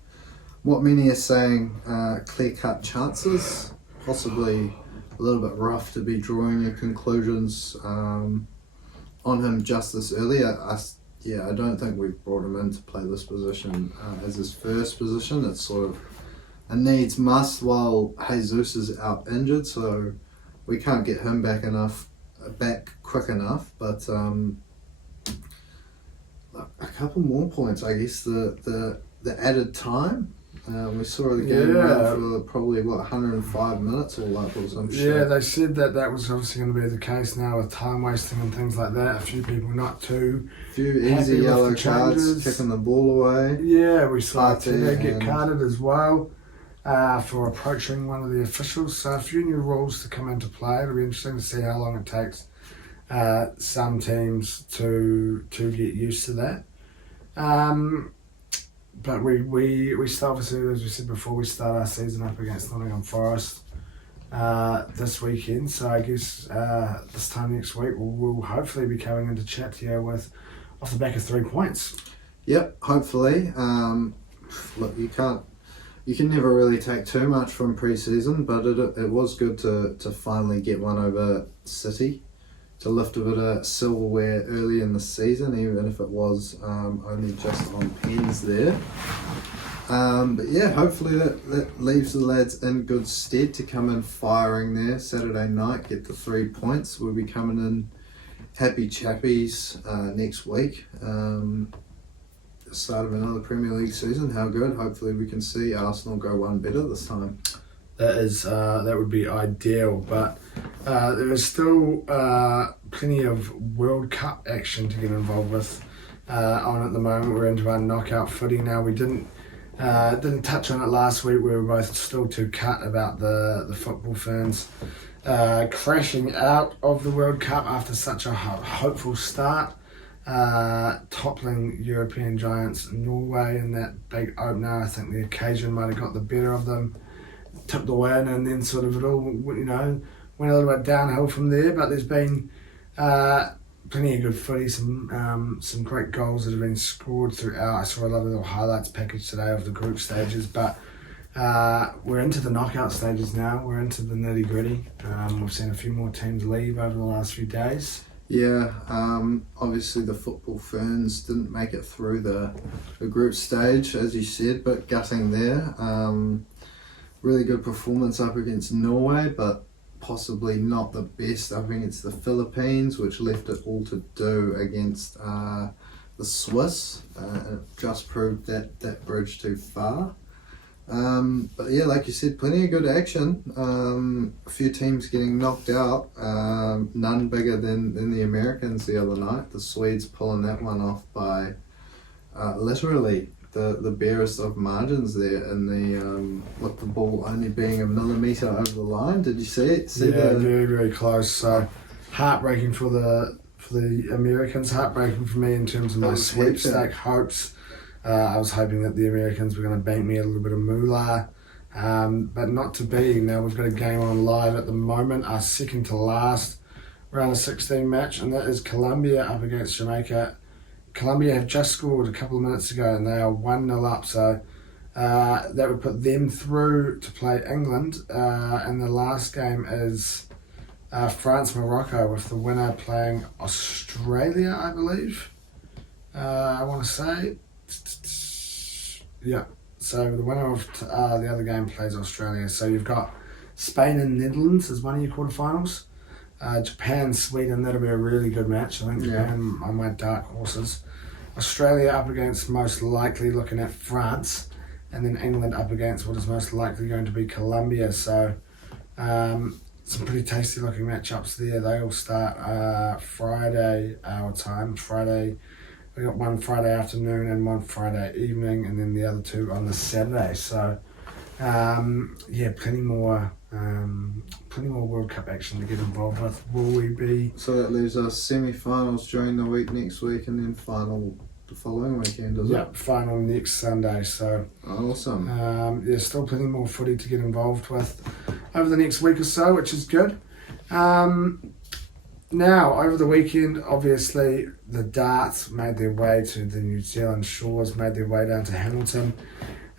what many are saying clear-cut chances possibly a little bit rough to be drawing your conclusions on him just this early. I don't think we've brought him in to play this position as his first position. It's sort of a needs must while Jesus is out injured, so we can't get him back quick enough. But a couple more points, I guess. The added time. We saw the game run for probably 105 minutes all up or some shit. Yeah, they said that was obviously going to be the case now with time wasting and things like that. A few people not too. A few easy yellow cards, kicking the ball away. Yeah, we saw Teddy get carded as well for approaching one of the officials. So a few new rules to come into play. It'll be interesting to see how long it takes some teams to get used to that. But we start, obviously, as we said before, we start our season up against Nottingham Forest this weekend. So I guess this time next week we'll hopefully be coming into chat to you off the back of 3 points. Yep, hopefully. Look, you can never really take too much from pre-season, but it was good to finally get one over City, to lift a bit of silverware early in the season, even if it was only just on pens there. But yeah, hopefully that leaves the lads in good stead to come in firing there Saturday night, get the 3 points. We'll be coming in happy chappies next week. The start of another Premier League season. How good. Hopefully we can see Arsenal go one better this time. That would be ideal, but there is still plenty of World Cup action to get involved with on at the moment. We're into our knockout footy now. We didn't touch on it last week. We were both still too cut about the football fans crashing out of the World Cup after such a hopeful start, toppling European giants Norway in that big opener. I think the occasion might have got the better of them, took the win, and then sort of it all, went a little bit downhill from there. But there's been plenty of good footy, some great goals that have been scored throughout. I saw a lovely little highlights package today of the group stages, but we're into the knockout stages now. We're into the nitty gritty. We've seen a few more teams leave over the last few days. Yeah, obviously the football ferns didn't make it through the group stage, as you said, but gutting there. Really good performance up against Norway, but possibly not the best up against the Philippines, which left it all to do against the Swiss. It just proved that bridge too far. But yeah, like you said, plenty of good action. A few teams getting knocked out, none bigger than the Americans the other night. The Swedes pulling that one off by literally the barest of margins there, and with the ball only being a millimetre over the line. Did you see it? Very, very close. So heartbreaking for the Americans, heartbreaking for me in terms of my sweepstake hopes. I was hoping that the Americans were going to bank me a little bit of moolah, but not to be. Now we've got a game on live at the moment, our second to last round of 16 match, and that is Colombia up against Jamaica. Colombia have just scored a couple of minutes ago and they are 1-0 up, so that would put them through to play England, and the last game is France-Morocco, with the winner playing Australia, I believe. I want to say. Yeah, so the winner of the other game plays Australia. So you've got Spain and Netherlands as one of your quarterfinals. Japan, Sweden, that'll be a really good match. I think Japan are my dark horses. Australia up against, most likely looking at, France, and then England up against what is most likely going to be Colombia. So some pretty tasty looking matchups there. They all start Friday our time. We got one Friday afternoon and one Friday evening, and then the other two on the Saturday. So plenty more World Cup action to get involved with. Will we be? So that leaves us semi-finals during the week next week, and then final the following weekend, does it? Yep, final next Sunday. So awesome. There's still plenty more footy to get involved with over the next week or so, which is good. Now, over the weekend, obviously, the darts made their way to the New Zealand shores, made their way down to Hamilton.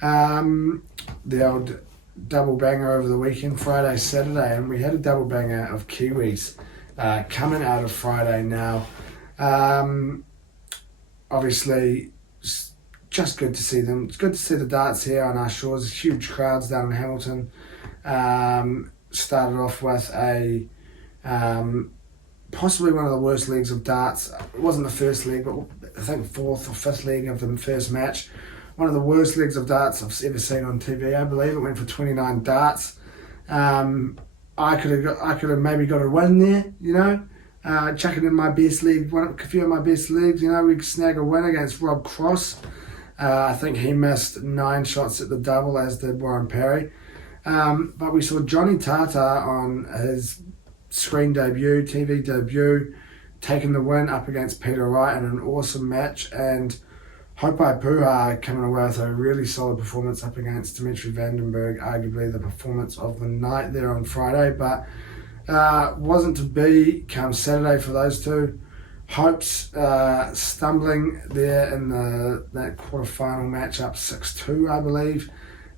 The old double banger over the weekend, Friday, Saturday, and we had a double banger of Kiwis coming out of Friday now. Obviously, just good to see them. It's good to see the darts here on our shores. Huge crowds down in Hamilton. Started off with a possibly one of the worst legs of darts. It wasn't the first leg, but I think fourth or fifth leg of the first match. One of the worst legs of darts I've ever seen on TV. I believe it went for 29 darts. I could have maybe got a win there, you know. Chucking in my best leg, a few of my best legs, you know. We could snag a win against Rob Cross. I think he missed 9 shots at the double, as did Warren Perry. But we saw Johnny Tata on his screen debut, TV debut, taking the win up against Peter Wright in an awesome match, and Hopai Puha coming away with a really solid performance up against Dimitri Vandenberg, arguably the performance of the night there on Friday, but wasn't to be come Saturday for those two. Hopes stumbling there in that quarter-final matchup, 6-2, I believe.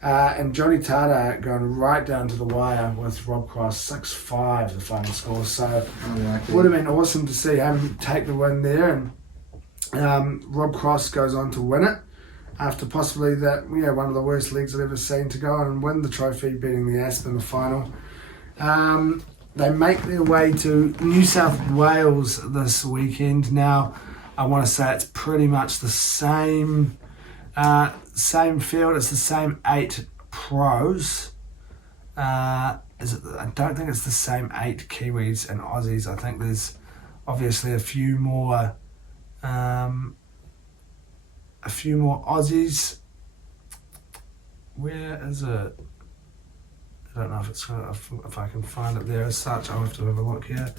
And Johnny Tata going right down to the wire with Rob Cross, 6-5 the final score. So would have been awesome to see him take the win there. And Rob Cross goes on to win it after possibly one of the worst legs I've ever seen, to go on and win the trophy, beating the Asp in the final. They make their way to New South Wales this weekend. Now, I want to say it's pretty much the same field. It's the same 8 pros. I don't think it's the same 8 Kiwis and Aussies. I think there's obviously a few more Aussies. Where is it? I don't know if I can find it there as such. I'll have to have a look here.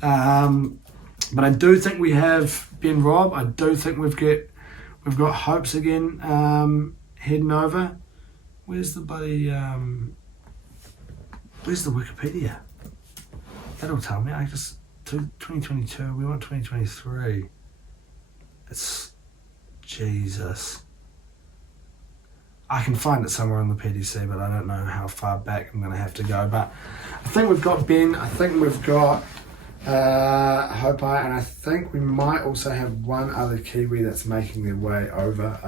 But I do think we have Ben Robb. I do think we've got hopes again heading over. Where's the Wikipedia? That'll tell me. 2022. We want 2023. It's Jesus. I can find it somewhere on the PDC, but I don't know how far back I'm going to have to go. But I think we've got Ben. I think we've got Hopai, and I think we might also have one other Kiwi that's making their way over.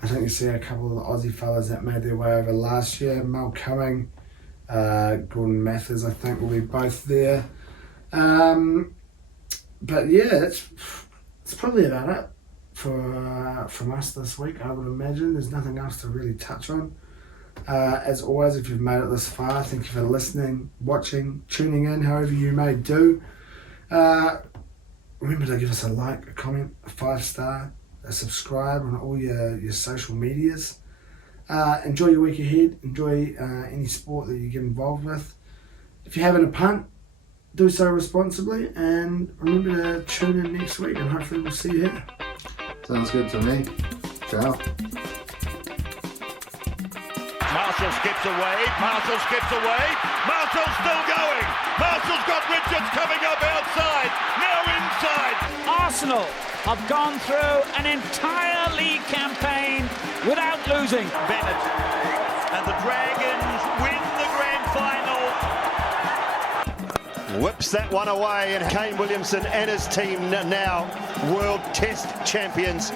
I think you see a couple of the Aussie fellas that made their way over last year. Mel Cumming, Gordon Mathers, I think, will be both there. But yeah, it's probably about it from us this week, I would imagine. There's nothing else to really touch on. As always, if you've made it this far, thank you for listening, watching, tuning in, however you may do. Remember to give us a like, a comment, a 5-star, a subscribe on all your social medias. Enjoy your week ahead. Enjoy any sport that you get involved with. If you're having a punt, do so responsibly, and remember to tune in next week, and hopefully we'll see you here. Sounds good to me. Ciao. Marshall skips away. Marshall's still going. Marshall's got Richards coming up outside. Now inside. Arsenal have gone through an entire league campaign without losing. Bennett and the Dragons win the grand final. Whips that one away, and Kane Williamson and his team now world test champions.